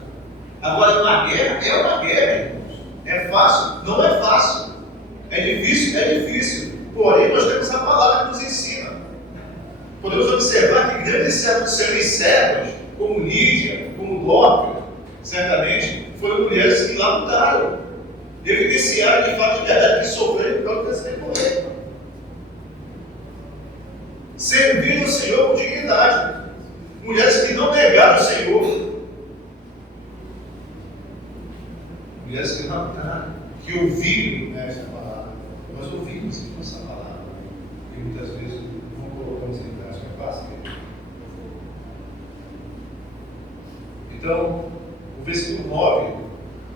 Agora, uma guerra é uma guerra, irmãos. É fácil? Não é fácil. É difícil? É difícil. Porém, nós temos a palavra que nos ensina. Podemos observar que grandes servos do Senhor e servos, como Lídia, como Dorcas, certamente, foram mulheres que lá lutaram, evidenciaram de fato de verdade que sofreram por causa desse temporeiro. Serviram o Senhor com dignidade. Mulheres que não negaram o Senhor. Mulheres que não negaram, que ouviram essa palavra. Nós ouvimos essa palavra. E muitas vezes não colocamos em prática. É fácil. Então, o versículo 9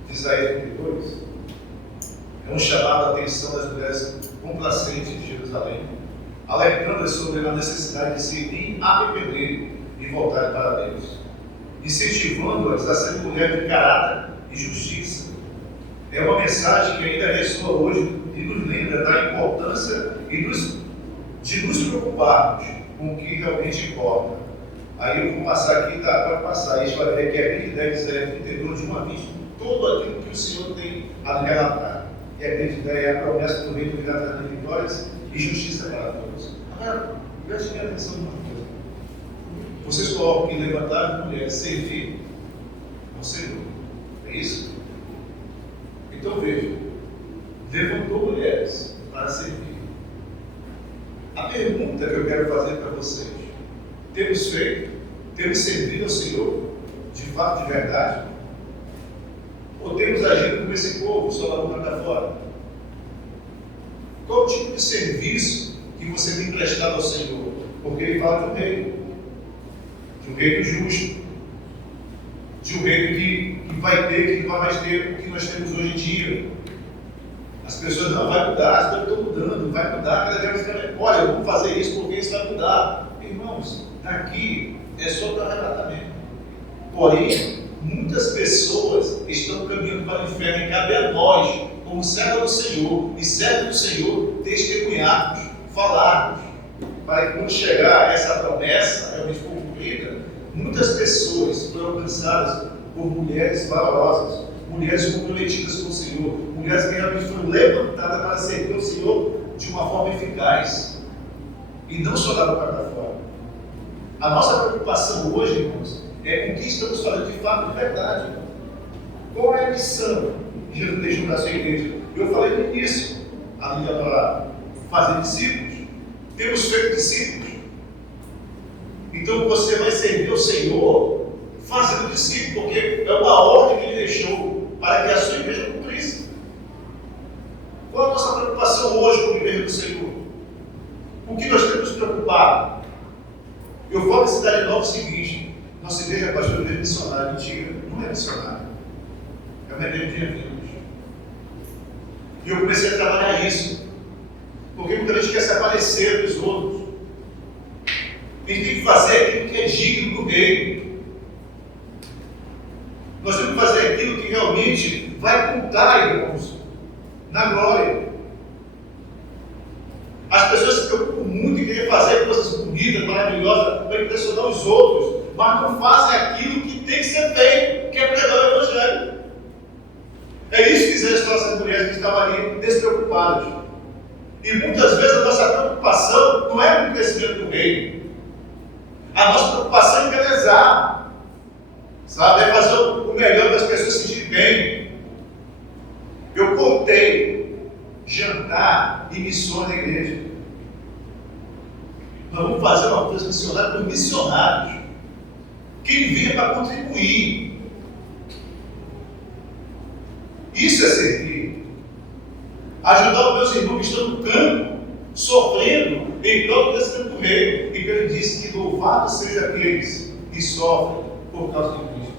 de Isaías 32 é um chamado à atenção das mulheres complacentes de Jerusalém, alertando sobre a necessidade de se arrependerem e voltarem para Deus, incentivando-as a serem mulheres de caráter e justiça. É uma mensagem que ainda ressoa hoje e nos lembra da importância de nos preocuparmos com o que realmente importa. Aí eu vou passar aqui, tá? Pode passar. Isso vai ver que é bem de 10, Isaías 32, de uma vez, tudo aquilo que o Senhor tem a relatar. E a grande ideia é a promessa do reino virá trazendo vitórias e justiça para todos. Agora, preste minha atenção numa coisa. Vocês colocam que levantar mulheres, servir ao Senhor. É isso? Então veja, levantou mulheres para servir. A pergunta que eu quero fazer para vocês: temos feito? Temos servido ao Senhor de fato, de verdade? Ou temos agido como esse povo, só na boca para fora? Qual o tipo de serviço que você tem prestado ao Senhor? Porque Ele fala de um reino justo, de um reino que vai ter, que não vai mais ter o que nós temos hoje em dia. As pessoas não vai mudar, as coisas estão mudando, vai mudar, cada vez mais. Olha, vamos fazer isso porque isso vai mudar. Irmãos, daqui é só para arrebatamento. Porém, muitas pessoas estão caminhando para o inferno e cabe a nós, como servos do Senhor e servos do Senhor, testemunharmos, falarmos, para que quando chegar essa promessa realmente for cumprida, muitas pessoas foram alcançadas por mulheres valorosas, mulheres comprometidas com o Senhor, mulheres que realmente foram levantadas para servir ao Senhor de uma forma eficaz e não só da boca para fora. A nossa preocupação hoje, irmãos, é com o que estamos falando de fato, de verdade. Qual é a missão que Jesus deixou para a sua igreja? Eu falei no início, além de adorar, fazer discípulos. Temos feito discípulos. Então você vai servir ao Senhor fazendo discípulo, porque é uma ordem que Ele deixou para que a sua igreja cumprisse. Qual a nossa preocupação hoje com a igreja do Senhor? O que nós temos preocupado? Eu falo em Cidade Nova o seguinte: nossa igreja, pastor, é missionária. Mentira, não é missionária. É uma igreja de eventos. E eu comecei a trabalhar isso. Porque muita gente quer se aparecer dos outros. A gente tem que fazer aquilo que é digno do reino. Nós temos que fazer aquilo que realmente vai contar, irmãos, na glória. As pessoas se preocupam muito em querer fazer coisas bonitas, maravilhosas, para impressionar os outros, mas não fazem aquilo que tem que ser feito, que é pregar o Evangelho. É isso que diziam as nossas mulheres que estavam ali despreocupadas. E muitas vezes a nossa preocupação não é com o crescimento do reino. A nossa preocupação é embelezar, sabe? É fazer o melhor das pessoas se sentirem bem. Eu contei jantar e missões na igreja. Nós vamos fazer uma coisa missionária para os missionários. Quem vinha para contribuir. Isso é servir. Ajudar os meus irmãos que estão no campo, sofrendo em prol do crescimento do reino. E ele disse que louvado seja aqueles que sofrem por causa de Cristo.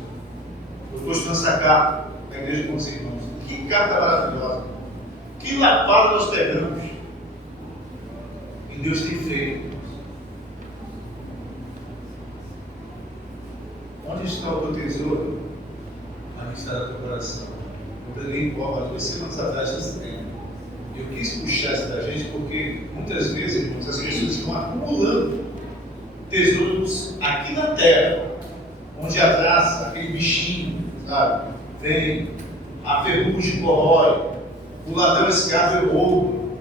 Eu estou estudando essa carta na igreja com os irmãos. Que carta maravilhosa. Que lapada nós pegamos. E Deus tem feito. Onde está o teu tesouro? Aqui está o teu coração. Eu preguei há 2 semanas atrás esse tema. Eu quis puxar isso da gente porque muitas vezes, irmãos, as pessoas estão acumulando tesouros aqui na terra, onde atrás aquele bichinho, sabe, vem, a ferrugem corrói, o ladrão escravo e roubo.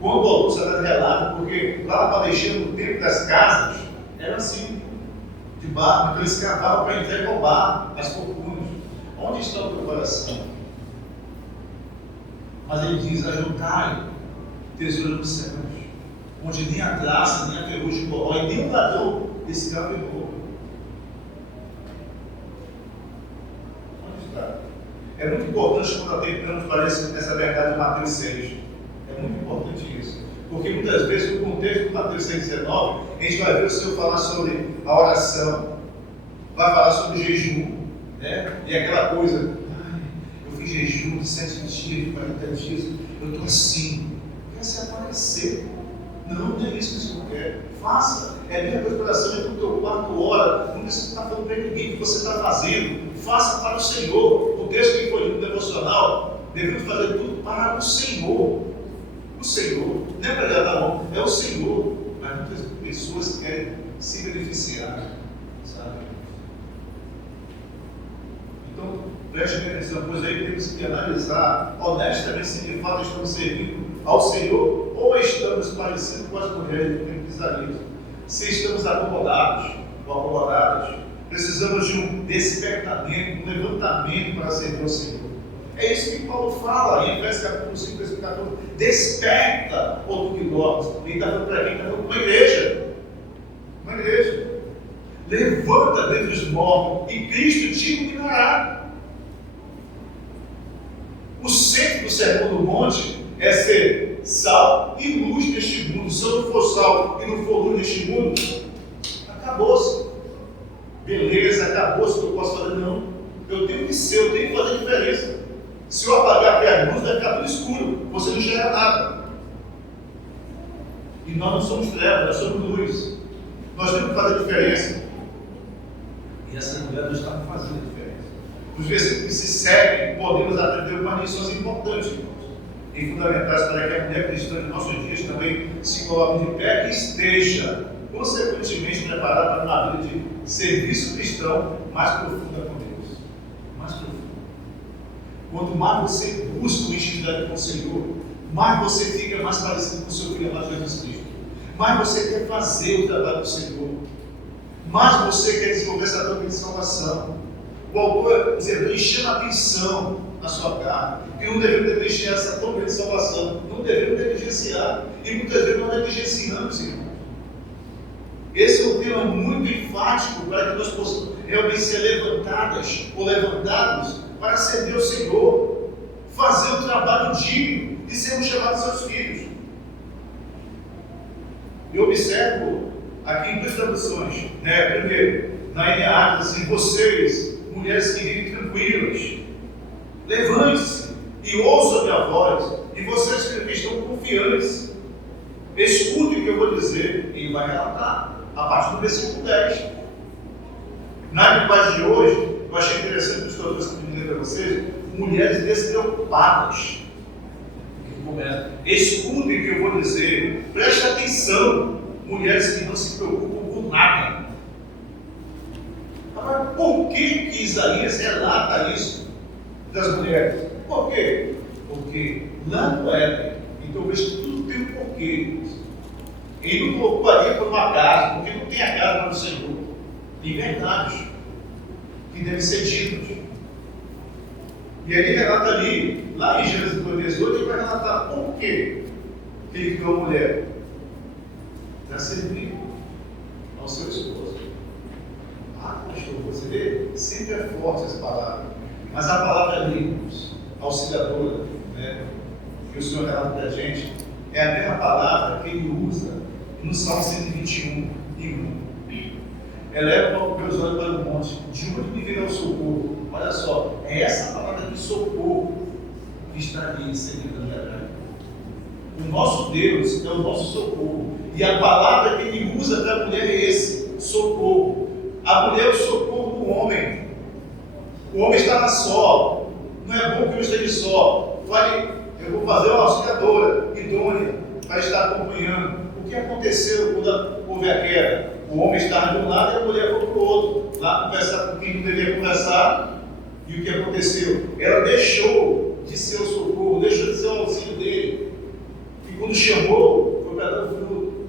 Quando o autor está relata, porque lá para deixar no tempo das casas, era assim, de barro, então eles escravavam para entrar e roubar as fortunas. Onde está o teu coração? Mas ele diz: ajuntai tesouro nos céus, onde nem a traça, nem a ferrugem corrói, nem o ladrão escravo e roubo. Onde está? É muito importante quando atentamos para essa verdade de Mateus 6. É muito importante isso. Porque muitas vezes, no contexto do Mateus 6,19, a gente vai ver o Senhor falar sobre a oração, vai falar sobre jejum, né? E aquela coisa: eu fiz jejum de 7 dias, de 40 dias, eu estou assim, quer se aparecer. Não é isso que o Senhor quer. Faça. É a mesma coisa para oração, é no teu quarto, hora. Não precisa estar falando para ninguém o que você está fazendo. Faça para o Senhor. O texto que foi no devocional, devemos fazer tudo para o Senhor. O Senhor. Não é para agradar, não. É o Senhor. Mas muitas pessoas querem se beneficiar. Sabe? Então, preste atenção, pois aí temos que analisar honestamente se de fato estamos servindo ao Senhor ou estamos parecendo com as mulheres do tempo de Isaías. Se estamos acomodados ou acomodadas, precisamos de um despertamento, um levantamento para servir ao Senhor. É isso que Paulo fala em Efésios capítulo 5, versículo 14. Desperta, ó tu que dormes. Ele está falando para quem? Está falando para uma igreja. Uma igreja. Levanta dentre os mortos e Cristo te iluminará. O centro do Sermão do Monte é ser sal e luz neste mundo. Se eu não for sal e não for luz neste mundo, acabou-se. Beleza, acabou-se, o que eu posso fazer? Não. Eu tenho que ser, eu tenho que fazer diferença. Se eu apagar aqui a luz, vai ficar tudo escuro. Você não enxerga nada. E nós não somos trevas, nós somos luz. Nós temos que fazer diferença. E essa mulher não está fazendo diferença. Os versículos que se seguem, podemos aprender algumas lições importantes, irmãos, e fundamentais para que a mulher cristã de nossos dias também se coloque de pé e esteja, consequentemente, preparada para uma vida de serviço cristão mais profunda com Deus. Mais profunda. Quanto mais você busca uma intimidade com o Senhor, mais você fica mais parecido com o seu filho amado Jesus Cristo. Mais você quer fazer o trabalho do Senhor. Mais você quer desenvolver essa doutrina de salvação. O autor chama a atenção na sua carne, que não devemos negligenciar essa doutrina de salvação. Não devemos negligenciar. E muitas vezes nós negligenciamos, irmãos. Esse é um tema muito enfático para que nós possamos realmente ser levantadas ou levantados para servir ao Senhor, fazer o trabalho digno e sermos chamados seus filhos. Eu observo aqui em 2 traduções, né? Primeiro, na NA, assim: vocês, mulheres que vivem tranquilas, levante-se e ouçam a minha voz, e vocês que estão confiantes, escutem o que eu vou dizer. E ele vai relatar a partir do versículo 10. Na linguagem de hoje, eu achei interessante que os doutores estão dizendo para vocês: mulheres despreocupadas. Escutem o que eu vou dizer, preste atenção, mulheres que não se preocupam com nada. Agora, por que Isaías relata isso das mulheres? Por quê? Porque lá no Éden, então veja que tudo tem um porquê. Ele não ocuparia por uma casa, porque não tem a casa para o Senhor. Tem verdades que devem ser ditas. E aí ele relata ali, lá em Gênesis 2:18, ele vai relatar por quê que ele criou a mulher. Para servir ao seu esposo. Pastor, você vê? Sempre é forte essa palavra. Mas a palavra ali, auxiliadora, né, que o Senhor relata para a gente, é a mesma palavra que ele usa no Salmo 121:1. Eleva os meus olhos para o monte, de onde me virá o socorro? Olha só, é essa palavra de socorro que está ali inserida no hebraico. O nosso Deus é o nosso socorro, E a palavra que ele usa para a mulher é esse: socorro. A mulher é o socorro do homem. O homem estava só. Não é bom que eu esteja só. Fale, eu vou fazer uma auxiliadora idônea para estar acompanhando. O que aconteceu quando houve a queda? O homem estava de um lado e a mulher foi para o outro. Lá conversar com quem não devia conversar. E o que aconteceu? Ela deixou de ser o socorro, deixou de ser o auxílio dele. E quando chamou, foi para dar o fruto.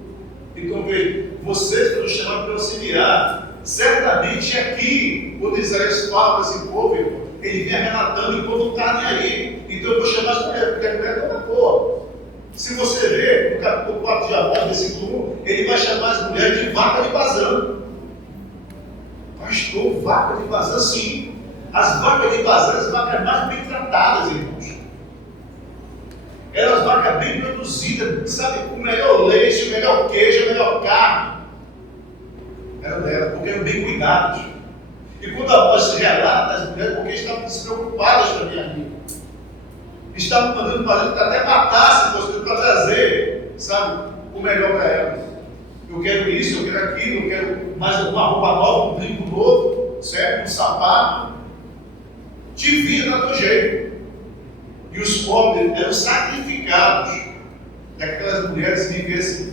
Então veja, vocês foram chamados para auxiliar. Certamente aqui, quando Isaías fala para esse povo, ele vem relatando e o povo não está nem aí. Então eu vou chamar as mulheres, porque a mulher está na cor. Se você ver no capítulo 4 de Amós, versículo 1, ele vai chamar as mulheres de vaca de Bazã. Pastor, vaca de Bazã, sim. As vacas de Bazã, as vacas mais bem tratadas, irmãos. Eram as vacas bem produzidas, sabe, o melhor leite, o melhor queijo, a melhor carne. Eram delas, porque eram bem cuidados. E quando a voz relata as mulheres, porque estavam despreocupadas para vir aqui. Estavam mandando para dentro até matar, se fosse para trazer, sabe, o melhor para elas. Eu quero isso, eu quero aquilo, eu quero mais alguma roupa nova, um brinco novo, certo? Um sapato. Te vira do teu jeito. E os pobres eram sacrificados para que aquelas mulheres vivessem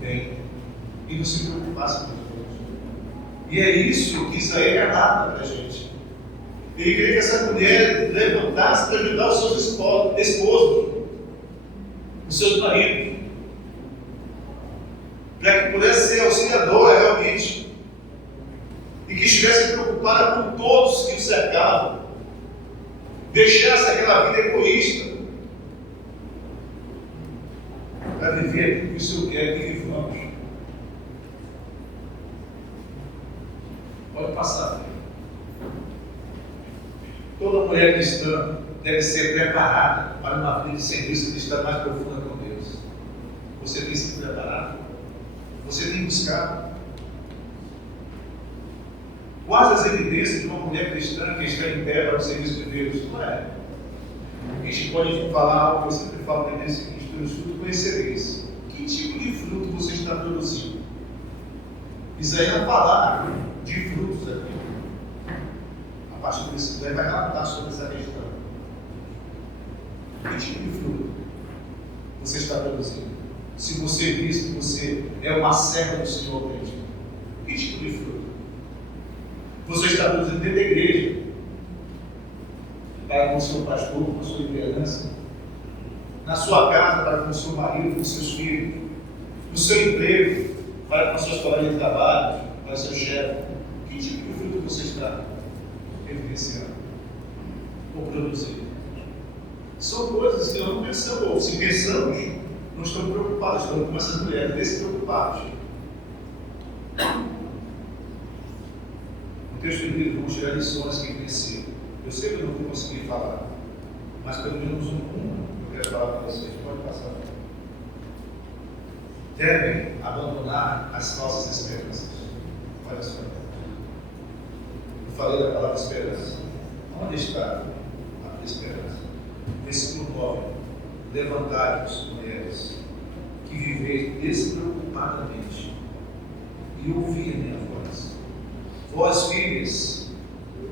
bem e não se preocupassem com os outros. E é isso que Isaías relata para a gente. Ele queria que essa mulher levantasse para ajudar os seus esposos, os seus maridos, para que pudesse ser auxiliadora realmente, e que estivesse preocupada com todos que o cercavam, deixasse aquela vida egoísta, para viver aquilo que o Senhor quer que vivamos. Pode passar. Toda mulher cristã deve ser preparada para uma vida de serviço cristã mais profunda com Deus. Você tem se preparado? Você tem buscado? Quais as evidências de uma mulher cristã que está em pé para o serviço de Deus? Não é? A gente pode falar algo que eu sempre falo na igreja seguinte: pelo fruto conhecereis. Que tipo de fruto você está produzindo? Isaías vai falar de frutos aqui. A partir desse vai relatar sobre essa questão. Que tipo de fruto você está produzindo? Se você diz que você é uma serva do Senhor mesmo, que tipo de fruto você está produzindo dentro da igreja? Para com o seu pastor, com a sua liderança, na sua casa, para com o seu marido, com os seus filhos, no seu emprego, para com os seus colegas de trabalho, para o seu chefe. Que tipo de fruto você está evidenciando ou produzindo? São coisas que nós não pensamos, ou se pensamos, não estamos preocupados, estamos como essas mulheres, despreocupados. No texto do livro, vamos tirar lições que cresceram. Eu sei que eu não vou conseguir falar, mas pelo menos um eu quero falar para vocês. Pode passar. Devem abandonar as falsas esperanças. Olha só. Eu falei da palavra esperança. Onde está a esperança? Versículo 9. Levantai-vos, mulheres, que viveis despreocupadamente, e ouvi a minha voz. Vós, filhas,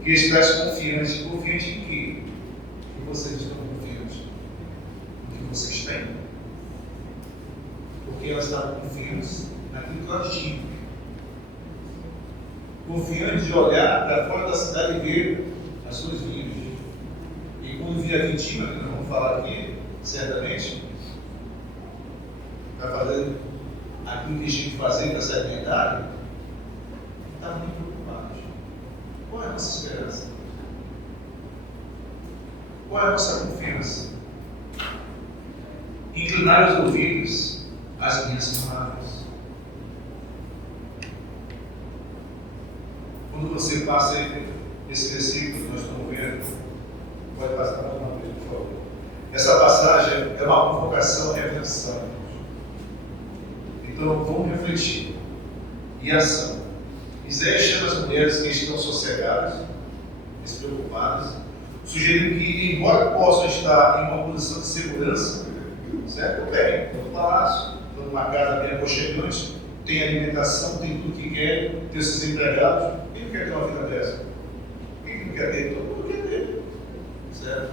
que estáis confiantes. Confiante em quê? Que vocês estão confiantes no que vocês têm. Porque elas estavam confiantes naquilo que elas tinham. Confiantes de olhar para fora da cidade e ver as suas vinhas. E quando vir a vitima, que nós vamos falar aqui, certamente, para fazer aquilo que tinha que fazer para se alimentar, estavam muito preocupados. Qual é a nossa esperança? Qual é a nossa confiança? Inclinar os ouvidos às minhas palavras. Quando você passa esse versículo que nós estamos vendo, pode passar mais uma vez, por favor. Essa passagem é uma convocação à reflexão. Então vamos refletir. E ação. Isaías chama as mulheres que estão sossegadas, despreocupadas, sugerindo que, embora possam estar em uma posição de segurança, certo? Bem, no palácio, Estou numa casa bem aconchegante, tem alimentação, tem tudo que quer, tem seus empregados. Quem não quer ter uma vida dessa? Quem não quer ter? Todo mundo quer ter. Certo?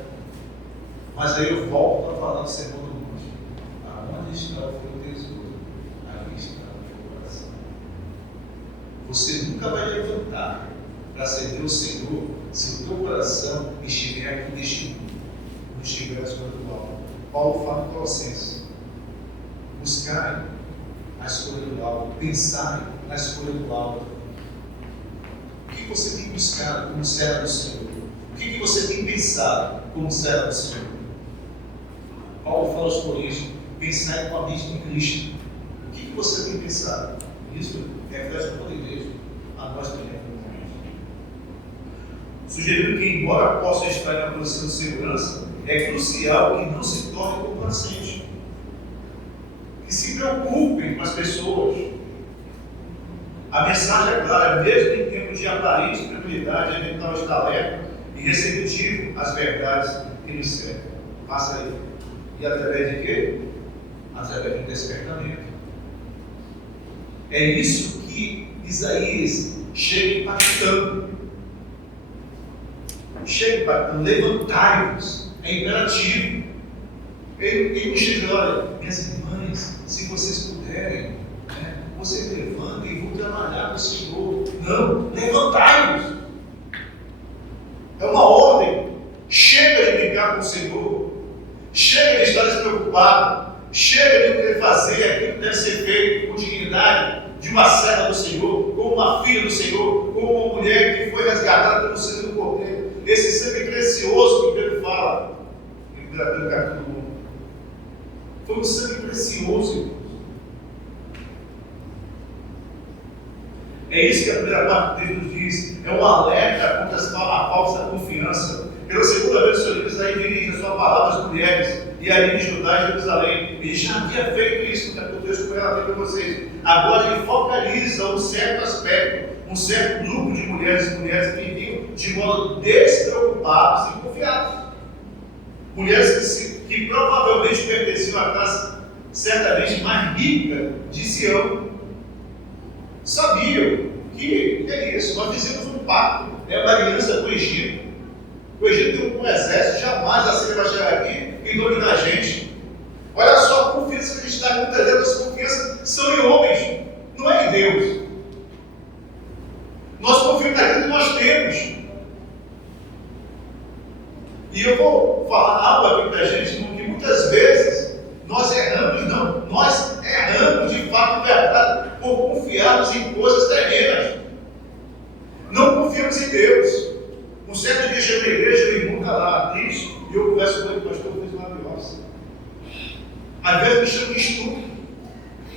Mas aí eu volto para falar do Sermão do Monte. Aonde está o teu tesouro? Ali está o teu coração. Você nunca vai levantar para servir o Senhor se o teu coração estiver aqui neste mundo, não estiver na escolha do alto. Paulo fala em Colossenses: buscarem a escolha do alto, pensarem na escolha do alto. O que você tem buscado como servo do Senhor? O que você tem pensado como servo do Senhor? Paulo fala aos Coríntios: pensai com a mente em Cristo. O que você tem pensado? Isso reflete toda a igreja, a nós também. Sugerindo que, embora possa estar na posição de segurança, é crucial que não se torne complacente, que se preocupem com as pessoas. A mensagem é clara: mesmo em tempo de aparente tranquilidade, é mental estaleco e receptivo às verdades que nos servem. Faça aí. E através de quê? Através do despertamento. É isso que Isaías chega impactando. Chega impactando. Levantai-vos. É imperativo. Ele me chega: olha, minhas irmãs, se vocês puderem, vocês levantem e vão trabalhar com o Senhor. Não, levantai-vos. É uma ordem. Chega de brincar com o Senhor. Chega de estar despreocupado. Chega de querer fazer aquilo que deve ser feito com dignidade, de uma serva do Senhor, como uma filha do Senhor, como uma mulher que foi resgatada pelo sangue do Cordeiro. Esse sangue precioso que Pedro fala em 1 capítulo 1. Foi um sangue precioso, irmãos. É isso que a primeira parte do texto nos diz. É um alerta contra a falsa confiança. Pela segunda vez, o Senhor Isaías dirige a sua palavra às mulheres e ali em Judá e Jerusalém. Ele já havia feito isso, no texto que eu relatei para vocês. Agora ele focaliza um certo aspecto, um certo grupo de mulheres que viviam de modo despreocupados e confiados. Mulheres que provavelmente pertenciam à classe certamente mais rica de Sião. Sabiam que é isso, nós fizemos um pacto, uma aliança com o Egito. O Egito tem um exército, jamais a Síria vai chegar aqui e dominar a gente. Olha só a confiança que a gente está, muitas vezes as confianças são em homens, não é em Deus. Nós confiamos naquilo que nós temos. E eu vou falar algo aqui para a gente, que muitas vezes nós erramos de fato, verdade, por confiarmos em coisas terrenas. Não confiamos em Deus. Um certo dia chega na igreja, o irmão está lá triste, e eu converso com ele: pastor, eu fiz uma biópsia. Às vezes me chama de estúpido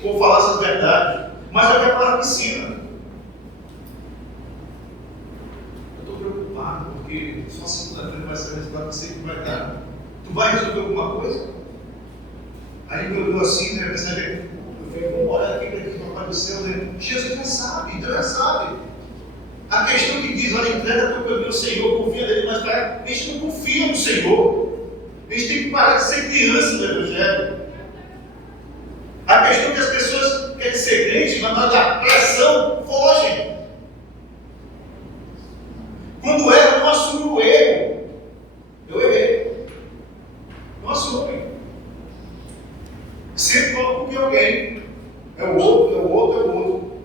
por falar essas verdades, mas é o que a palavra ensina. Eu estou preocupado, porque só segunda-feira vai ser o resultado que sempre vai dar. Tu vai resolver alguma coisa? Aí me olhou assim, né? Eu falei: vamos olhar aqui para o Papai do Céu, né? Jesus já sabe, Deus já sabe. A questão que diz: olha, entrega teu caminho ao Senhor, confia nele, mas a gente não confia no Senhor. A gente tem que parar de ser criança do Evangelho. A questão é que as pessoas querem ser crentes, mas na hora da pressão fogem. Quando erra, não assume o erro. Eu errei. Não assume. Sempre coloca culpa em alguém. É o outro, é o outro, é o outro.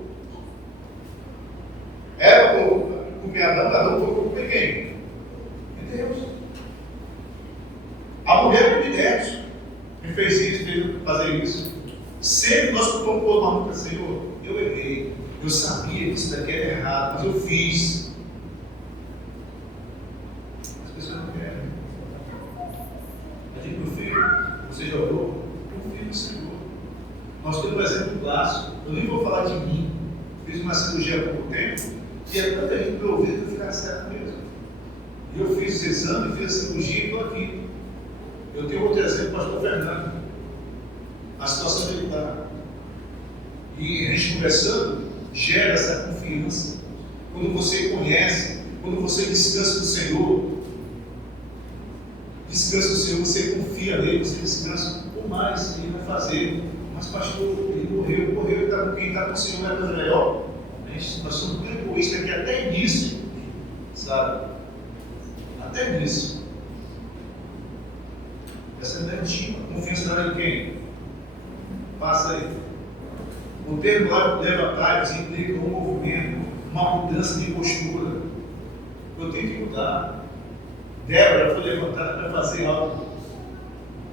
Eva colocou culpa em Adão, Adão colocou culpa em quem? Em Deus. A mulher de Deus me fez isso, fez fazer isso. Sempre nós culpamos por uma multa: Senhor, eu errei. Eu sabia que isso daqui era errado, mas eu fiz. As pessoas não querem. Eu digo: meu filho, você já orou? Confia no Senhor. Nós temos um exemplo clássico. Eu nem vou falar de mim. Fiz uma cirurgia há pouco tempo e é tanta gente para ouvir que eu ficar certo mesmo. E eu fiz os exames, fiz a cirurgia e estou aqui. Eu tenho outro exemplo, o pastor Fernando. A situação militar. E a gente conversando gera essa confiança. Quando você conhece, quando você descansa no Senhor, você confia nele, você descansa. O mais ele vai fazer, Mas pastor, ele morreu, ele está com quem está com o Senhor, não é coisa melhor? Nós somos tão egoístas que até nisso, sabe? Até nisso. Essa é negativa. Confiança na de quem? Passa aí. O termo lá levantar implica um movimento, uma mudança de postura. Eu tenho que mudar. Débora foi levantada para fazer algo.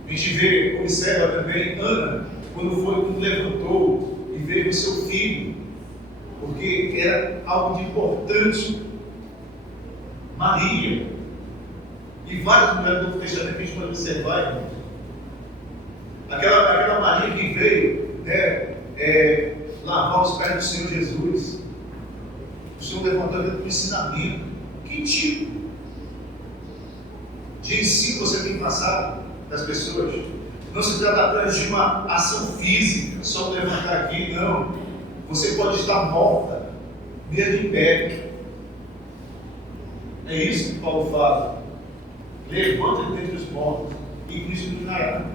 A gente observa também Ana, quando levantou e veio com seu filho, porque era algo de importante. Maria. E várias mulheres do Novo Testamento que a gente pode observar, irmãos. Aquela Maria que veio, lavar os pés do Senhor Jesus. O Senhor levantou dentro do ensinamento. Que tipo de ensino você tem passado das pessoas? Não se trata apenas de uma ação física, só levantar aqui, não. Você pode estar morta, mesmo em pé. É isso que Paulo fala. Levanta dentre os mortos e Cristo iluminará.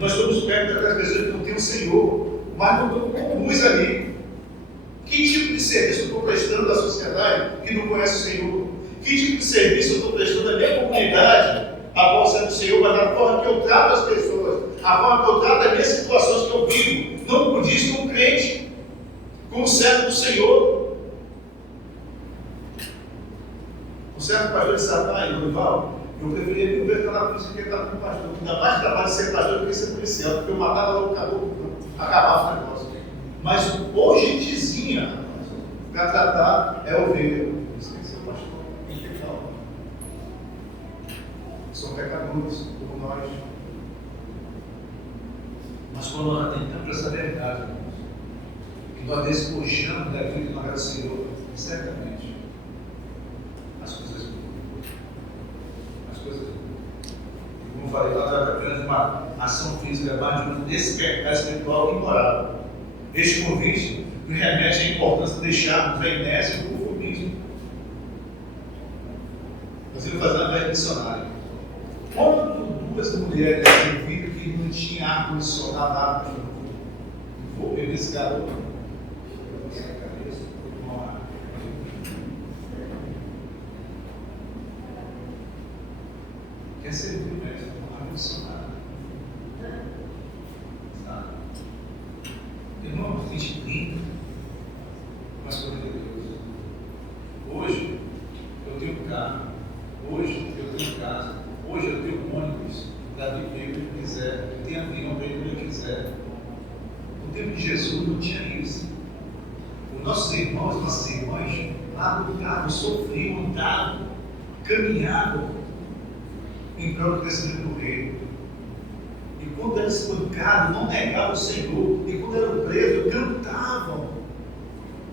Nós estamos perto daquelas pessoas que não têm o Senhor, mas não estão com luz ali. Que tipo de serviço eu estou prestando à sociedade que não conhece o Senhor? Que tipo de serviço eu estou prestando à minha comunidade, a qual serve o Senhor, mas na forma que eu trato as pessoas, a forma que eu trato as minhas situações que eu vivo, não condiz com o crente, com o servo do Senhor. O servo do pastor de Satã e Loival, eu preferia mil vezes estar na polícia do que estar com o pastor. Ainda mais trabalho de ser pastor do que ser policial, porque eu matava logo o caboclo, acabava o negócio. Mas hoje gentezinha para tratar é ovelha. Isso tem que ser o pastor, tem que falar. São pecadores, como nós. Mas quando nós atentamos essa verdade, irmãos, que nós despojamos daquilo que nós é o Senhor, certamente as coisas mudam. As coisas mudam. Como eu falei, nós é apenas uma ação física, mais de um despertar espiritual e moral. Este convite me remete à importância de deixarmos a inércia e o conformismo. Nós íamos fazer uma viagem missionária. Quando duas mulheres viram que não tinha ar-condicionado, nada, vou ver esse garoto. Quer servir mesmo, ar-condicionado. Sabe? Irmão, a gente brinca com as coisas de Deus. Hoje eu tenho carro, hoje eu tenho casa, hoje eu tenho ônibus para vir para ele quiser, eu tenho avião para ele quando ele quiser. No tempo de Jesus não tinha isso. Os nossos irmãos e nossas irmãs lutavam, sofriam, andavam, caminhavam em prol do crescimento do reino. E quando eram espancados, não negavam o Senhor. E quando eram presos,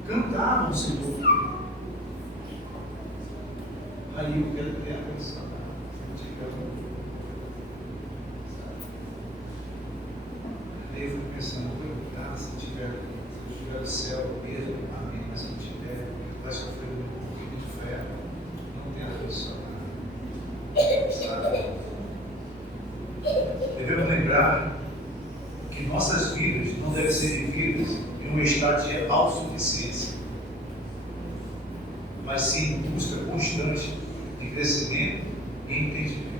cantavam o Senhor. Aí eu quero ter a condição. Aí eu fui pensando, se tiver o céu mesmo, amém, mas se não tiver, vai sofrer um pouquinho de ferro. Não tem a condição. Sabe? Devemos lembrar que nossas vidas não devem ser vividas em um estado de autossuficiência, mas sim em busca constante de crescimento e entendimento.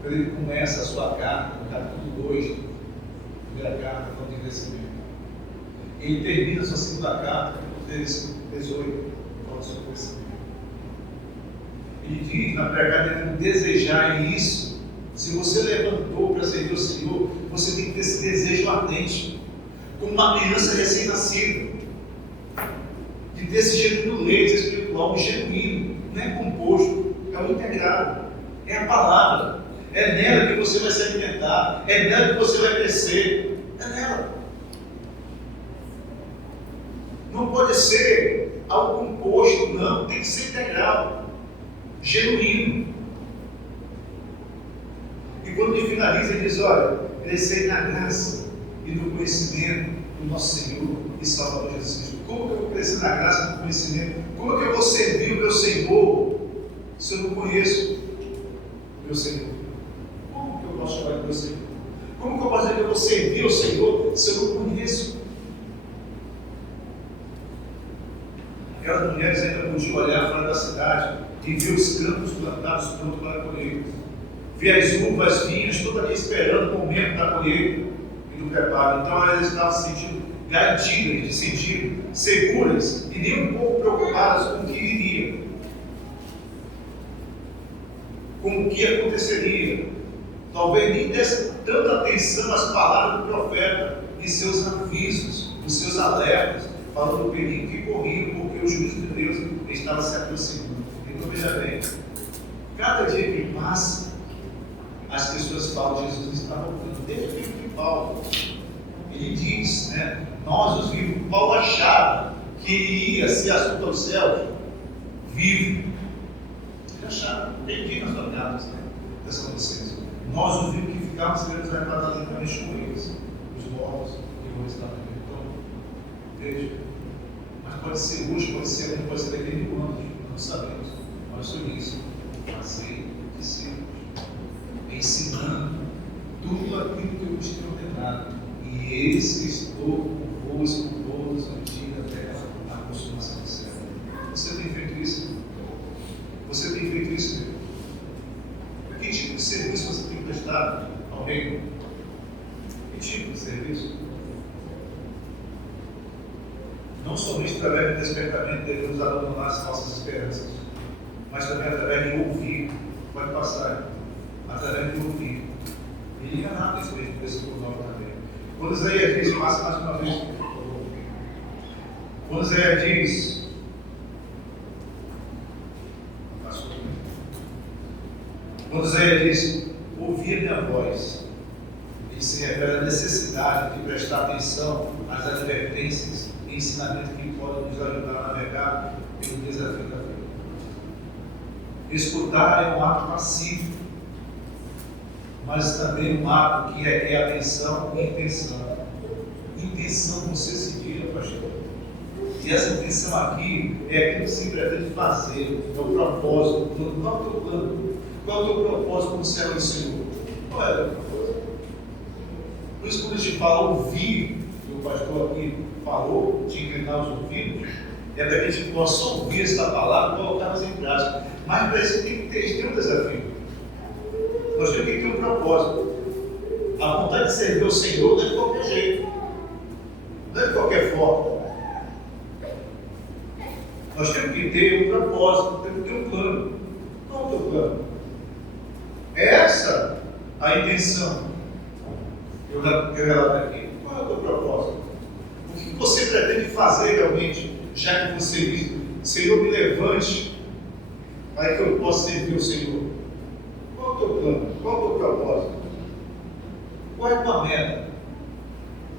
Quando ele começa a sua carta, no capítulo 2, primeira carta, falando de crescimento. Ele termina a sua segunda carta, capítulo 18, falando sobre crescimento. Ele diz na pregada de desejar isso. Se você levantou para servir o Senhor, você tem que ter esse desejo latente, como uma criança recém-nascida, de ter esse genuíno leite espiritual, genuíno, não é composto, é o integrado, é a palavra, é nela que você vai se alimentar, é nela que você vai crescer, é nela. Não pode ser algo composto, não, tem que ser integral, genuíno. E quando ele finaliza, ele diz: olha, crescei na graça e no conhecimento do nosso Senhor e Salvador Jesus Cristo. Como que eu vou crescer na graça e no conhecimento? Como que eu vou servir o meu Senhor se eu não conheço o meu Senhor? Como que eu posso chamar de meu Senhor? Como que eu posso dizer que eu vou servir ao Senhor se eu não conheço? Aquelas mulheres ainda podiam olhar fora da cidade e ver os campos plantados prontos para a colheita. Ver as uvas, vinhas, toda ali esperando o momento da colheita e do preparo. Então elas estavam se sentindo garantidas, de sentir seguras e nem um pouco preocupadas com o que iria, com o que aconteceria. Talvez nem desse tanta atenção às palavras do profeta e seus avisos, os seus alertas, falando do perigo que corria, porque o juízo de Deus estava se aproximando. Então veja bem, cada dia que passa, as pessoas falam que Jesus está voltando. Desde o tempo de Paulo, ele diz, né? Nós os vivos, Paulo achava que ele ia ser assunto aos céus vivo. Ele achava, entendi nas jornadas, né? Dessa adolescência. Nós os vivos que ficávamos seremos arrebatados juntamente com eles, os mortos que vão estar aqui. Então, veja, mas pode ser hoje, pode ser amanhã, pode ser daqui a 1000 anos, não sabemos. Mas sobre isso, fazer discípulos, ensinando tudo aquilo que eu vos tenho ordenado. E eis que estou convosco todos os dias até a consumação do céu. Você tem feito isso? Você tem feito isso? Que tipo de serviço você tem prestado ao reino? Que tipo de serviço? Não somente através do despertamento devemos abandonar as falsas esperanças, mas também através de ouvir. Pode passar. Através de ouvir. E enganar esse mesmo versículo 9 também. Quando Isaías diz, passa mais uma vez, por favor. Quando Isaías diz, quando Isaías diz, ouvir a minha voz, ele se refere à necessidade de prestar atenção às advertências e ensinamentos que podem nos ajudar a navegar pelo desafio da vida. Escutar é um ato passivo, mas também um ato que é atenção e intenção. Intenção você seguir, pastor. E essa intenção aqui é aquilo que se pretende fazer, é o propósito. Qual é o teu plano? Qual é o teu propósito no céu do Senhor? Qual é o teu propósito? Por isso, quando a gente fala ouvir, que o pastor aqui falou, de inclinar os ouvidos, é para que a gente possa ouvir esta palavra e colocá-las em prática. Mas para isso tem que ter um desafio. Nós temos que ter um propósito. A vontade de servir ao Senhor não é de qualquer jeito, não é de qualquer forma. Nós temos que ter um propósito, temos que ter um plano. Qual é o teu plano? É essa a intenção que eu relato aqui. Qual é o teu propósito? O que você pretende fazer realmente, já que você diz, Senhor, me levante para que eu possa servir o Senhor? Qual é o teu plano? Qual é o teu propósito? Qual é a tua meta?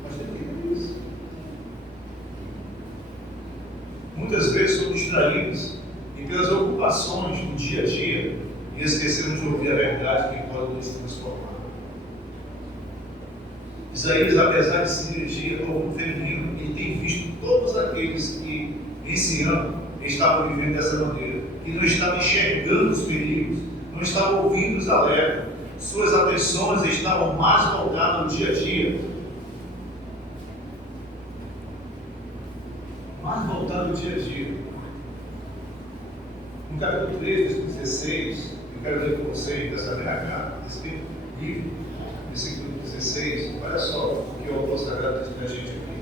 Nós temos que ter isso. Muitas vezes somos distraídos e pelas ocupações do dia a dia e esquecemos de ouvir a verdade que pode nos transformar. Isaías, apesar de se dirigir ao mundo feminino, ele tem visto todos aqueles que, esse ano, estavam vivendo dessa maneira, que não estavam enxergando os perigos, não estavam ouvindo os alertas, suas atenções estavam mais voltadas no dia a dia. Mais voltado no dia a dia. No capítulo 3, versículo 16, eu quero ler com vocês dessa carta, desse livro, versículo 16, olha só o que o autor sagrado diz para a gente aqui.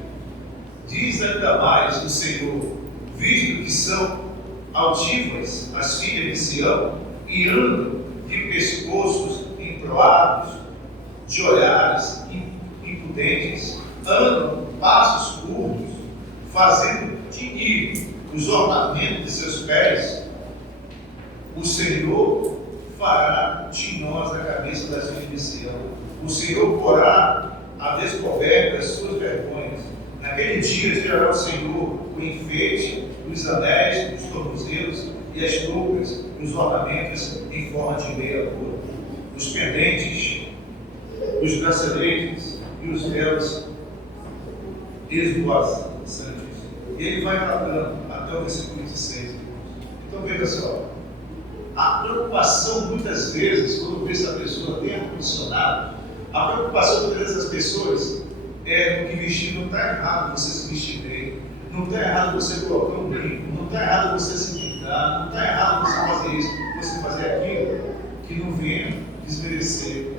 Diz ainda mais o Senhor, visto que são altivas as filhas de Sião e andam de pescoços emproados, de olhares impudentes, andam passos curtos, fazendo tinir os ornamentos de seus pés, o Senhor fará tinhosa a cabeça das filhas de Sião. O Senhor porá a descoberta as suas vergonhas. Naquele dia tirará o Senhor o enfeite, os anéis, os tornozelos e as toucas, os ornamentos em forma de meia cor, os pendentes, os braceletes e os véus esvoaçantes. E ele vai tratando até o versículo 26. Então veja só, a preocupação muitas vezes, quando essa pessoa tem ar-condicionado, A preocupação de todas essas pessoas é no que vestir. Não está errado você se vestir bem, não está errado você colocar um brinco, não está errado você se pintar, não está errado você fazer isso, você fazer aquilo, que não venha desmerecer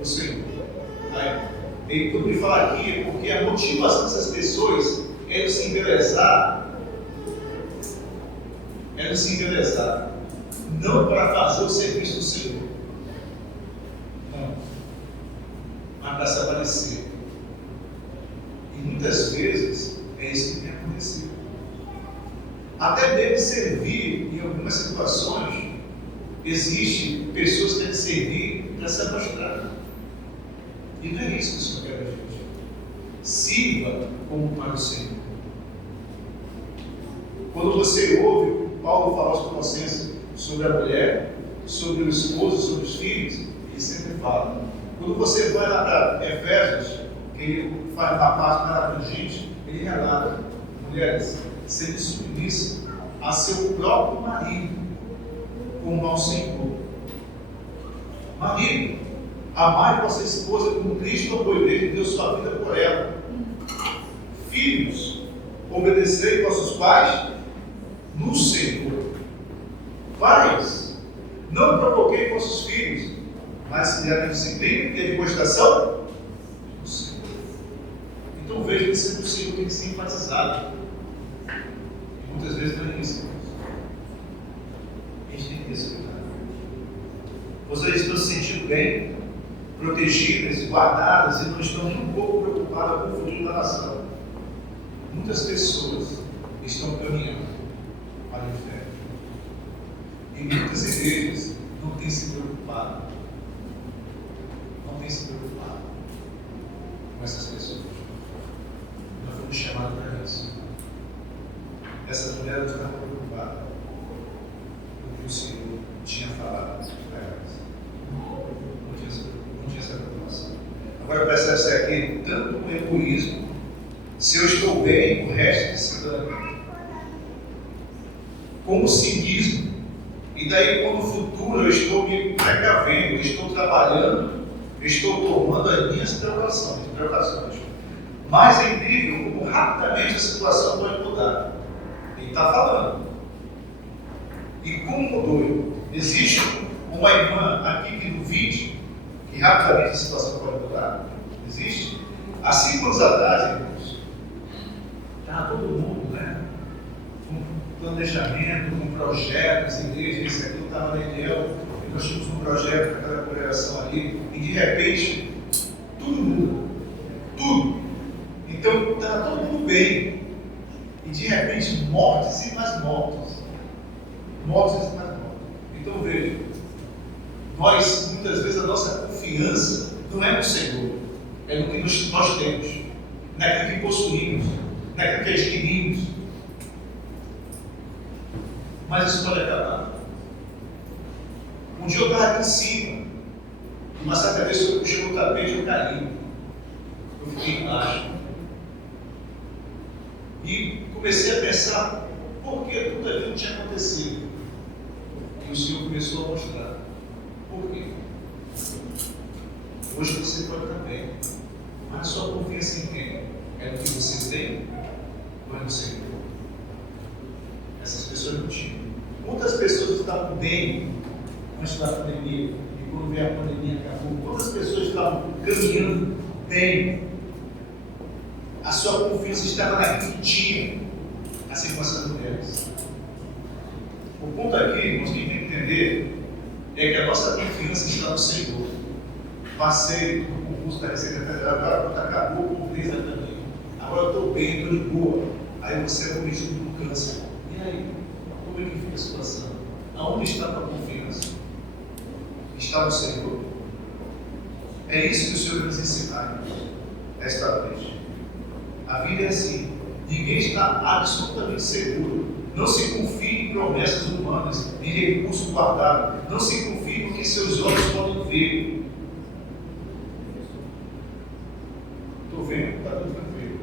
o Senhor. Tá? E quando ele fala aqui é porque a motivação dessas pessoas é de se embelezar, não para fazer o serviço do Senhor, não, mas para se aparecer. E muitas vezes é isso que tem acontecido. Até deve servir em algumas situações. Existem pessoas que devem servir para se mostrar. E não é isso que o Senhor quer da gente. Sirva como para o Senhor. Quando você ouve Paulo falar aos Colossenses sobre a mulher, sobre o esposo, sobre os filhos, ele sempre fala. Quando você vai lá para Efésios, que ele faz uma parte mais abrangente, ele relata: mulheres, sendo submissas a seu próprio marido, como ao Senhor. Marido, amai vossa esposa como Cristo amou a igreja e deu sua vida por ela. Filhos, obedecei vossos pais no Senhor. Pais, não provoquei vossos filhos, mas se der a disciplina e a demonstração do Senhor. Então veja que ser do Senhor tem que ser enfatizado. E muitas vezes não é isso. A gente tem que respeitar. Vocês estão se sentindo bem, protegidas, guardadas e não estão nem um pouco preocupadas com o futuro da nação. Muitas pessoas estão caminhando para o inferno. E muitas igrejas não têm se preocupado. Não têm se preocupado com essas pessoas. Nós fomos chamados para isso. Essas mulheres não estavam preocupadas com o que o Senhor tinha falado para elas. Não tinha essa preocupação. Agora percebe-se aqui tanto o egoísmo, se eu estou bem, o resto se dane, como o cinismo. E daí, quando no futuro eu estou me precavendo, eu estou trabalhando, eu estou tomando as minhas preocupações. Mas é incrível como rapidamente a situação pode mudar. Ele está falando. E como mudou? Existe uma irmã aqui no vídeo que rapidamente a situação pode mudar? Existe? Há 5 anos atrás, irmãos, estava todo mundo, né? Com planejamento, com projetos, igreja, esse aqui estava na Ideal, e nós tínhamos um projeto para aquela congregação ali, e de repente, tudo muda. Tudo. Então, estava todo mundo bem. E de repente, mortes e mais mortes. Mortes e mais mortes. Então, veja, nós, muitas vezes, a nossa confiança não é no Senhor, é no que nós temos, naquilo que possuímos, naquilo que adquirimos. Mas isso pode acabar. Um dia eu estava aqui em cima, e uma certa vez eu puxei o tapete e eu caí. Eu fiquei embaixo. E comecei a pensar por que tudo aquilo tinha acontecido. E o Senhor começou a mostrar. Por quê? Hoje você pode estar bem, mas a sua confiança em quem? É no que você tem ou é no Senhor? Essas pessoas não tinham. Quantas pessoas estavam bem antes da pandemia? E quando veio a pandemia acabou, quantas pessoas estavam caminhando bem? A sua confiança estava naquilo que tinha, assim como essas mulheres. O ponto aqui, irmãos, que a gente tem que entender é que a nossa confiança está no Senhor. Passei no concurso da Receita Federal, agora quando acabou o concurso também. Agora eu estou bem, estou de boa. Aí você é cometido por câncer. E aí? Como é que fica a situação? Aonde está a tua confiança? Está no Senhor? É isso que o Senhor nos ensinar esta noite. A vida é assim. Ninguém está absolutamente seguro. Não se confie em promessas humanas, em recursos guardados. Não se confie no que seus olhos podem ver. Estou vendo, está tudo tranquilo.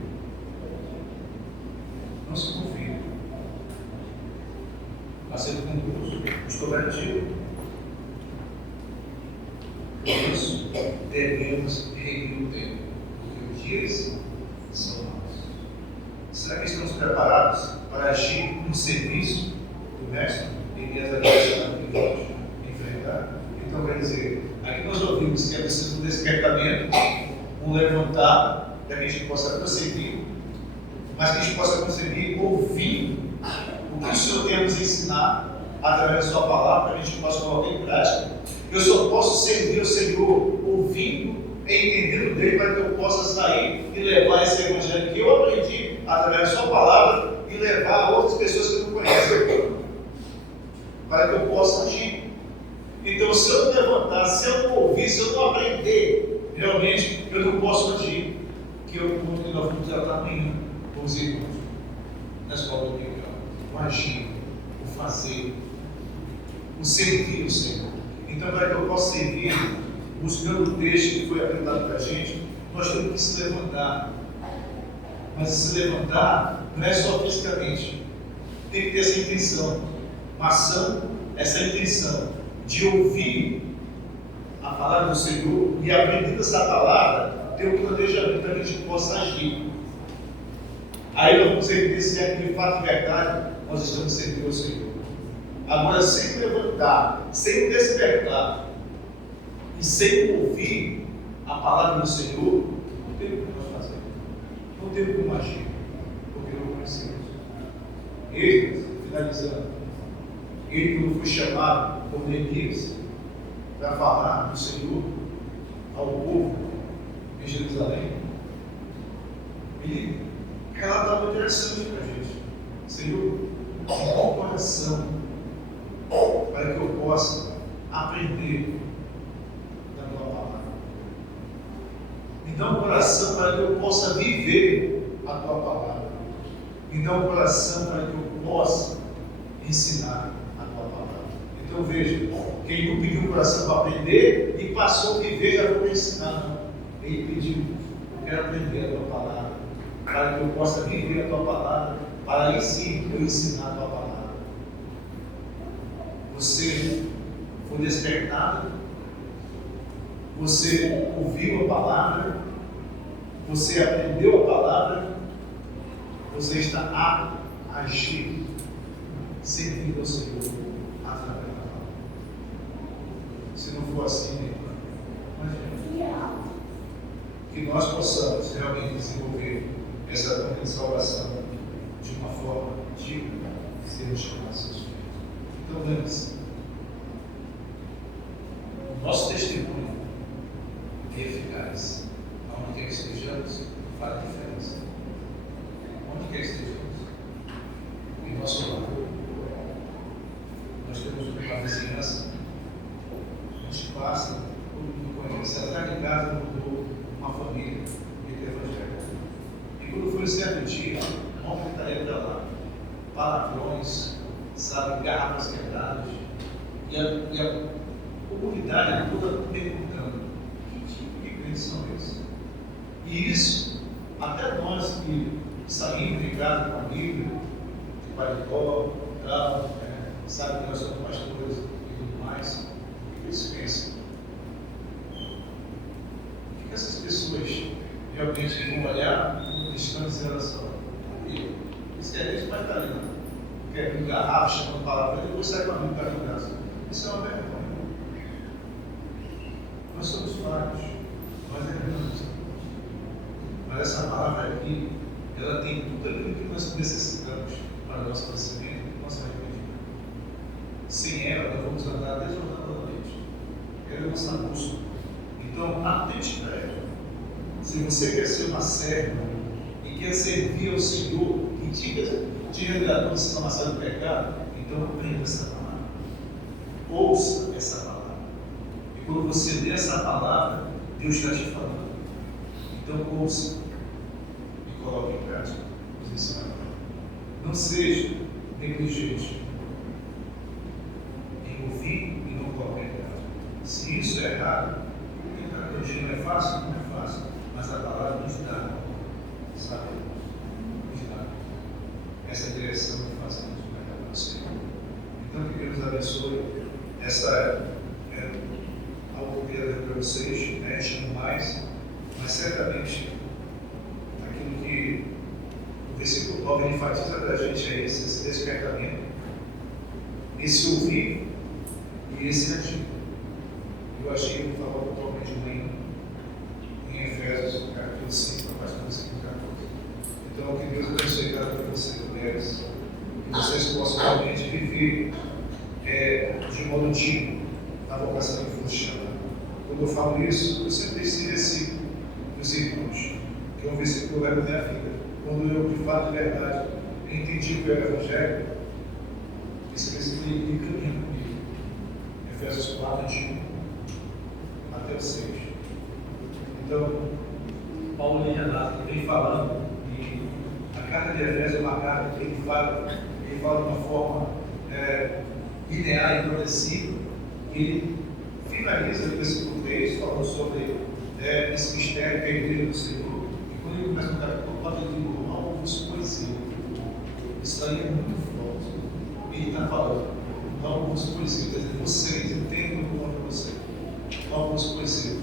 Não se confie. Passei no concurso, estou garantido. Isso. devemos remir o tempo, porque os dias são maus. Será que estamos preparados para agir no serviço do Mestre em minhas adversidades que vamos enfrentar? Então, quer dizer, aqui nós ouvimos que é preciso um despertamento, um levantar, para que a gente possa prosseguir, mas que a gente possa conseguir ouvir o que o Senhor tem a nos ensinar através da sua palavra, para que a gente possa colocar em prática. Eu só posso servir o Senhor ouvindo e entendendo dele, para que eu possa sair e levar esse evangelho que eu aprendi através da sua palavra e levar a outras pessoas que não conhecem, para que eu possa agir. Então, se eu não levantar, se eu não ouvir, se eu não aprender, realmente eu não posso agir. Que é o ponto que nós vamos tratar amanhã com os irmãos na escola dominical. O agir, o fazer, o servir o Senhor. Então, para que eu possa servir, buscando o texto que foi apresentado para a gente, nós temos que se levantar. Mas se levantar não é só fisicamente, tem que ter essa intenção, essa intenção de ouvir a palavra do Senhor e, aprendendo essa palavra, ter um planejamento para que a gente possa agir. Aí nós vamos evidenciar que de fato e verdade nós estamos servindo ao Senhor. Agora, sem levantar, sem despertar e sem ouvir a palavra do Senhor, não tem o que nós fazer, não tem como agir, porque não conhecemos. Ele, finalizando, ele quando foi chamado por Neemias para falar do Senhor ao povo em Jerusalém, ele relatava algo interessante para a gente. Senhor, dá um coração para que eu possa aprender da tua palavra. Me dá um coração para que eu possa viver a tua palavra. Me dá um coração para que eu possa ensinar a tua palavra. Então veja, quem não pediu um coração para aprender e passou a viver, já vou ensinar. Não. Ele pediu, eu quero aprender a tua palavra, para que eu possa viver a tua palavra, para aí sim eu ensinar a tua palavra. Você foi despertado, você ouviu a palavra, você aprendeu a palavra, você está apto a agir, servindo ao Senhor através da palavra. Se não for assim, não adianta. Que nós possamos realmente desenvolver essa salvação de uma forma digna de sermos chamados seus filhos. Então, lembre-se, o nosso testemunho é eficaz. Onde quer que estejamos, faz diferença. Onde quer que estejamos, em nosso lar, nós temos uma vizinhança, a gente passa, todo mundo conhece, atrás de casa mudou uma família de evangélica. E quando foi um certo dia, um homem está indo para lá, palavrões, sabe, garrafas quebradas, e a comunidade toda perguntando: que tipo de crentes são esses? E isso, até nós que saímos de casa com a Bíblia, de paletó, tal, sabe que nós somos pastores e tudo mais, o que eles pensam? O que essas pessoas realmente vão olhar distantes em relação à Bíblia? Isso é gente vai estar ali, não? Quer um garrafa, chamando palavra, e depois sai com a Bíblia para o braço. Isso é uma vergonha. Nós somos fracos, nós erramos. Mas essa palavra aqui, ela tem tudo aquilo que nós necessitamos para o nosso crescimento e nosso arrependimento. Sem ela, nós vamos andar desordenadamente. Ela é a nossa bússola. Então, atente para ela. Se você quer ser uma serva e quer servir ao Senhor, que te resgatou se não amassar do pecado, então aprenda essa palavra. Ouça essa palavra. E quando você lê essa palavra, Deus está te falando. Então ouça e coloque em prática os ensinamentos. Não seja negligente em ouvir e não colocar em prática. Se isso é errado, tentar corrigir não é fácil? Não é fácil. Mas a palavra nos dá, sabe? Nos dá essa direção de fazer isso para o Senhor. Então, que Deus abençoe. Essa é algo que eu queria ler para vocês, né? certamente aquilo que o versículo 9 enfatiza para a gente é esse despertamento, esse ouvir e esse agir. Eu achei que falou totalmente ruim em Efésios, capítulo 5, a partir do versículo 14. Então, que Deus abençoe cada um de vocês, mulheres, que vocês possam realmente viver de modo digno a vocação que foi chamada. Quando eu falo isso, eu sempre esse versículo dos irmãos, que é um versículo que eu levo na minha vida. Quando eu, de fato, de verdade, entendi o que era o Evangelho, esse versículo ele caminha comigo. Efésios 4, de 1 até o 6. Então, Paulo ele relata, ele vem falando, e a carta de Efésios é uma carta que ele fala de uma forma linear e progressiva, e ele finaliza no versículo 3 falando sobre esse mistério que é a igreja do Senhor. E quando ele começa no capítulo 4, ele diz: não vos pois eu. Isso aí é muito forte. Ele está falando: não vos pois eu. Quer dizer, vocês, entendam o nome de vocês. Não vos pois eu.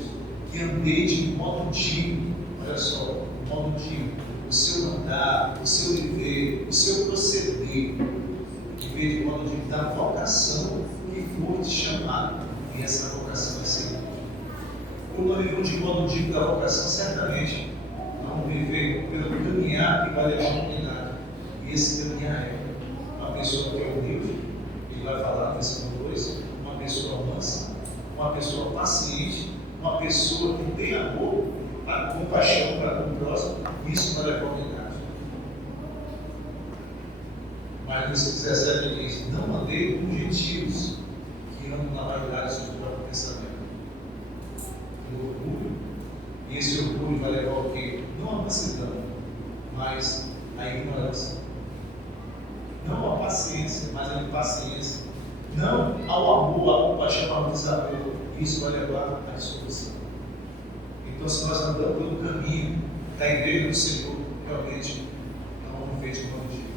Que andeis de modo digno. Olha só, de modo digno. O seu andar, o seu viver, o seu proceder. Que veio de modo digno da vocação que for te chamado. E essa vocação é seguinte. Quando nós vivemos de modo digno da vocação, certamente vamos viver pelo caminhar que vai levar a humanidade. E esse caminhar é uma pessoa que é humilde, ele vai falar no versículo 2, uma pessoa mansa, uma pessoa paciente, uma pessoa que tem amor, compaixão para com o próximo, e isso vai levar a humanidade. Mas no versículo 17 ele diz: não andei com gentios que andam na vaidade do seu próprio pensamento. O orgulho, e esse orgulho vai levar ao quê? Não a mansidão, mas a ignorância. Não a paciência, mas a impaciência. Não ao amor, a compaixão, ao desamor. Isso vai levar à dissolução. Então, se nós andamos pelo caminho da igreja do Senhor, realmente não vamos ver de modo digno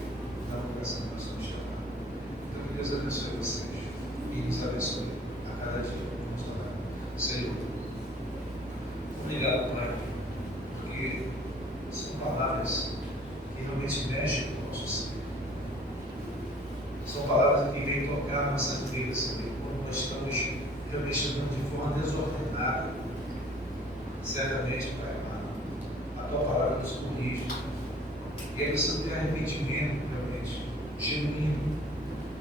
na vocação que nós somos chamados. Então, que Deus abençoe vocês e nos abençoe a cada dia. Vamos orar. Senhor, obrigado, Pai, porque são palavras que realmente mexem com o nosso ser. São palavras que vêm tocar nossas vidas, Senhor, quando nós estamos realmente andando de forma desordenada. Certamente, Pai amado, a Tua palavra nos corrige. E é preciso ter arrependimento, realmente, genuíno.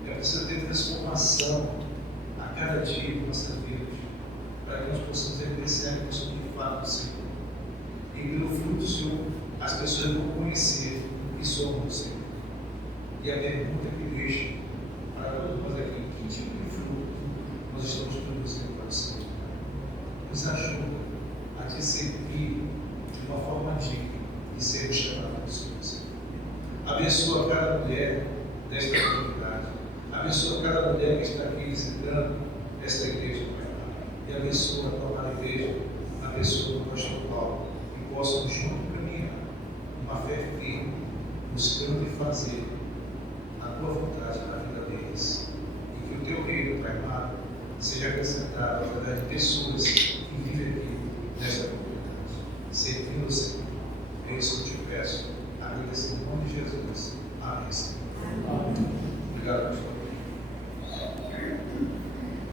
É preciso ter transformação a cada dia de nossas vidas, para que nós possamos reconhecer a pessoa de fato do Senhor. E pelo fruto do Senhor, as pessoas vão conhecer o que somos do Senhor. E a pergunta que deixo para todos nós aqui: que tipo de fruto nós estamos produzindo para o Senhor? Nos ajuda a te servir de uma forma digna e ser chamados do Senhor. Abençoa cada mulher desta comunidade. Abençoa cada mulher que está aqui visitando esta igreja, Pai. E abençoa a tua amada igreja. Abençoa o pastor Paulo. E possamos juntos caminhar uma fé firme, buscando e fazer a tua vontade na vida deles. E que o teu reino, Pai amado, seja acrescentado através de pessoas que vivem aqui nesta comunidade. Servindo o Senhor. É isso que eu te peço. Agradecendo em nome de Jesus. Amém, Senhor. Obrigado, pastor.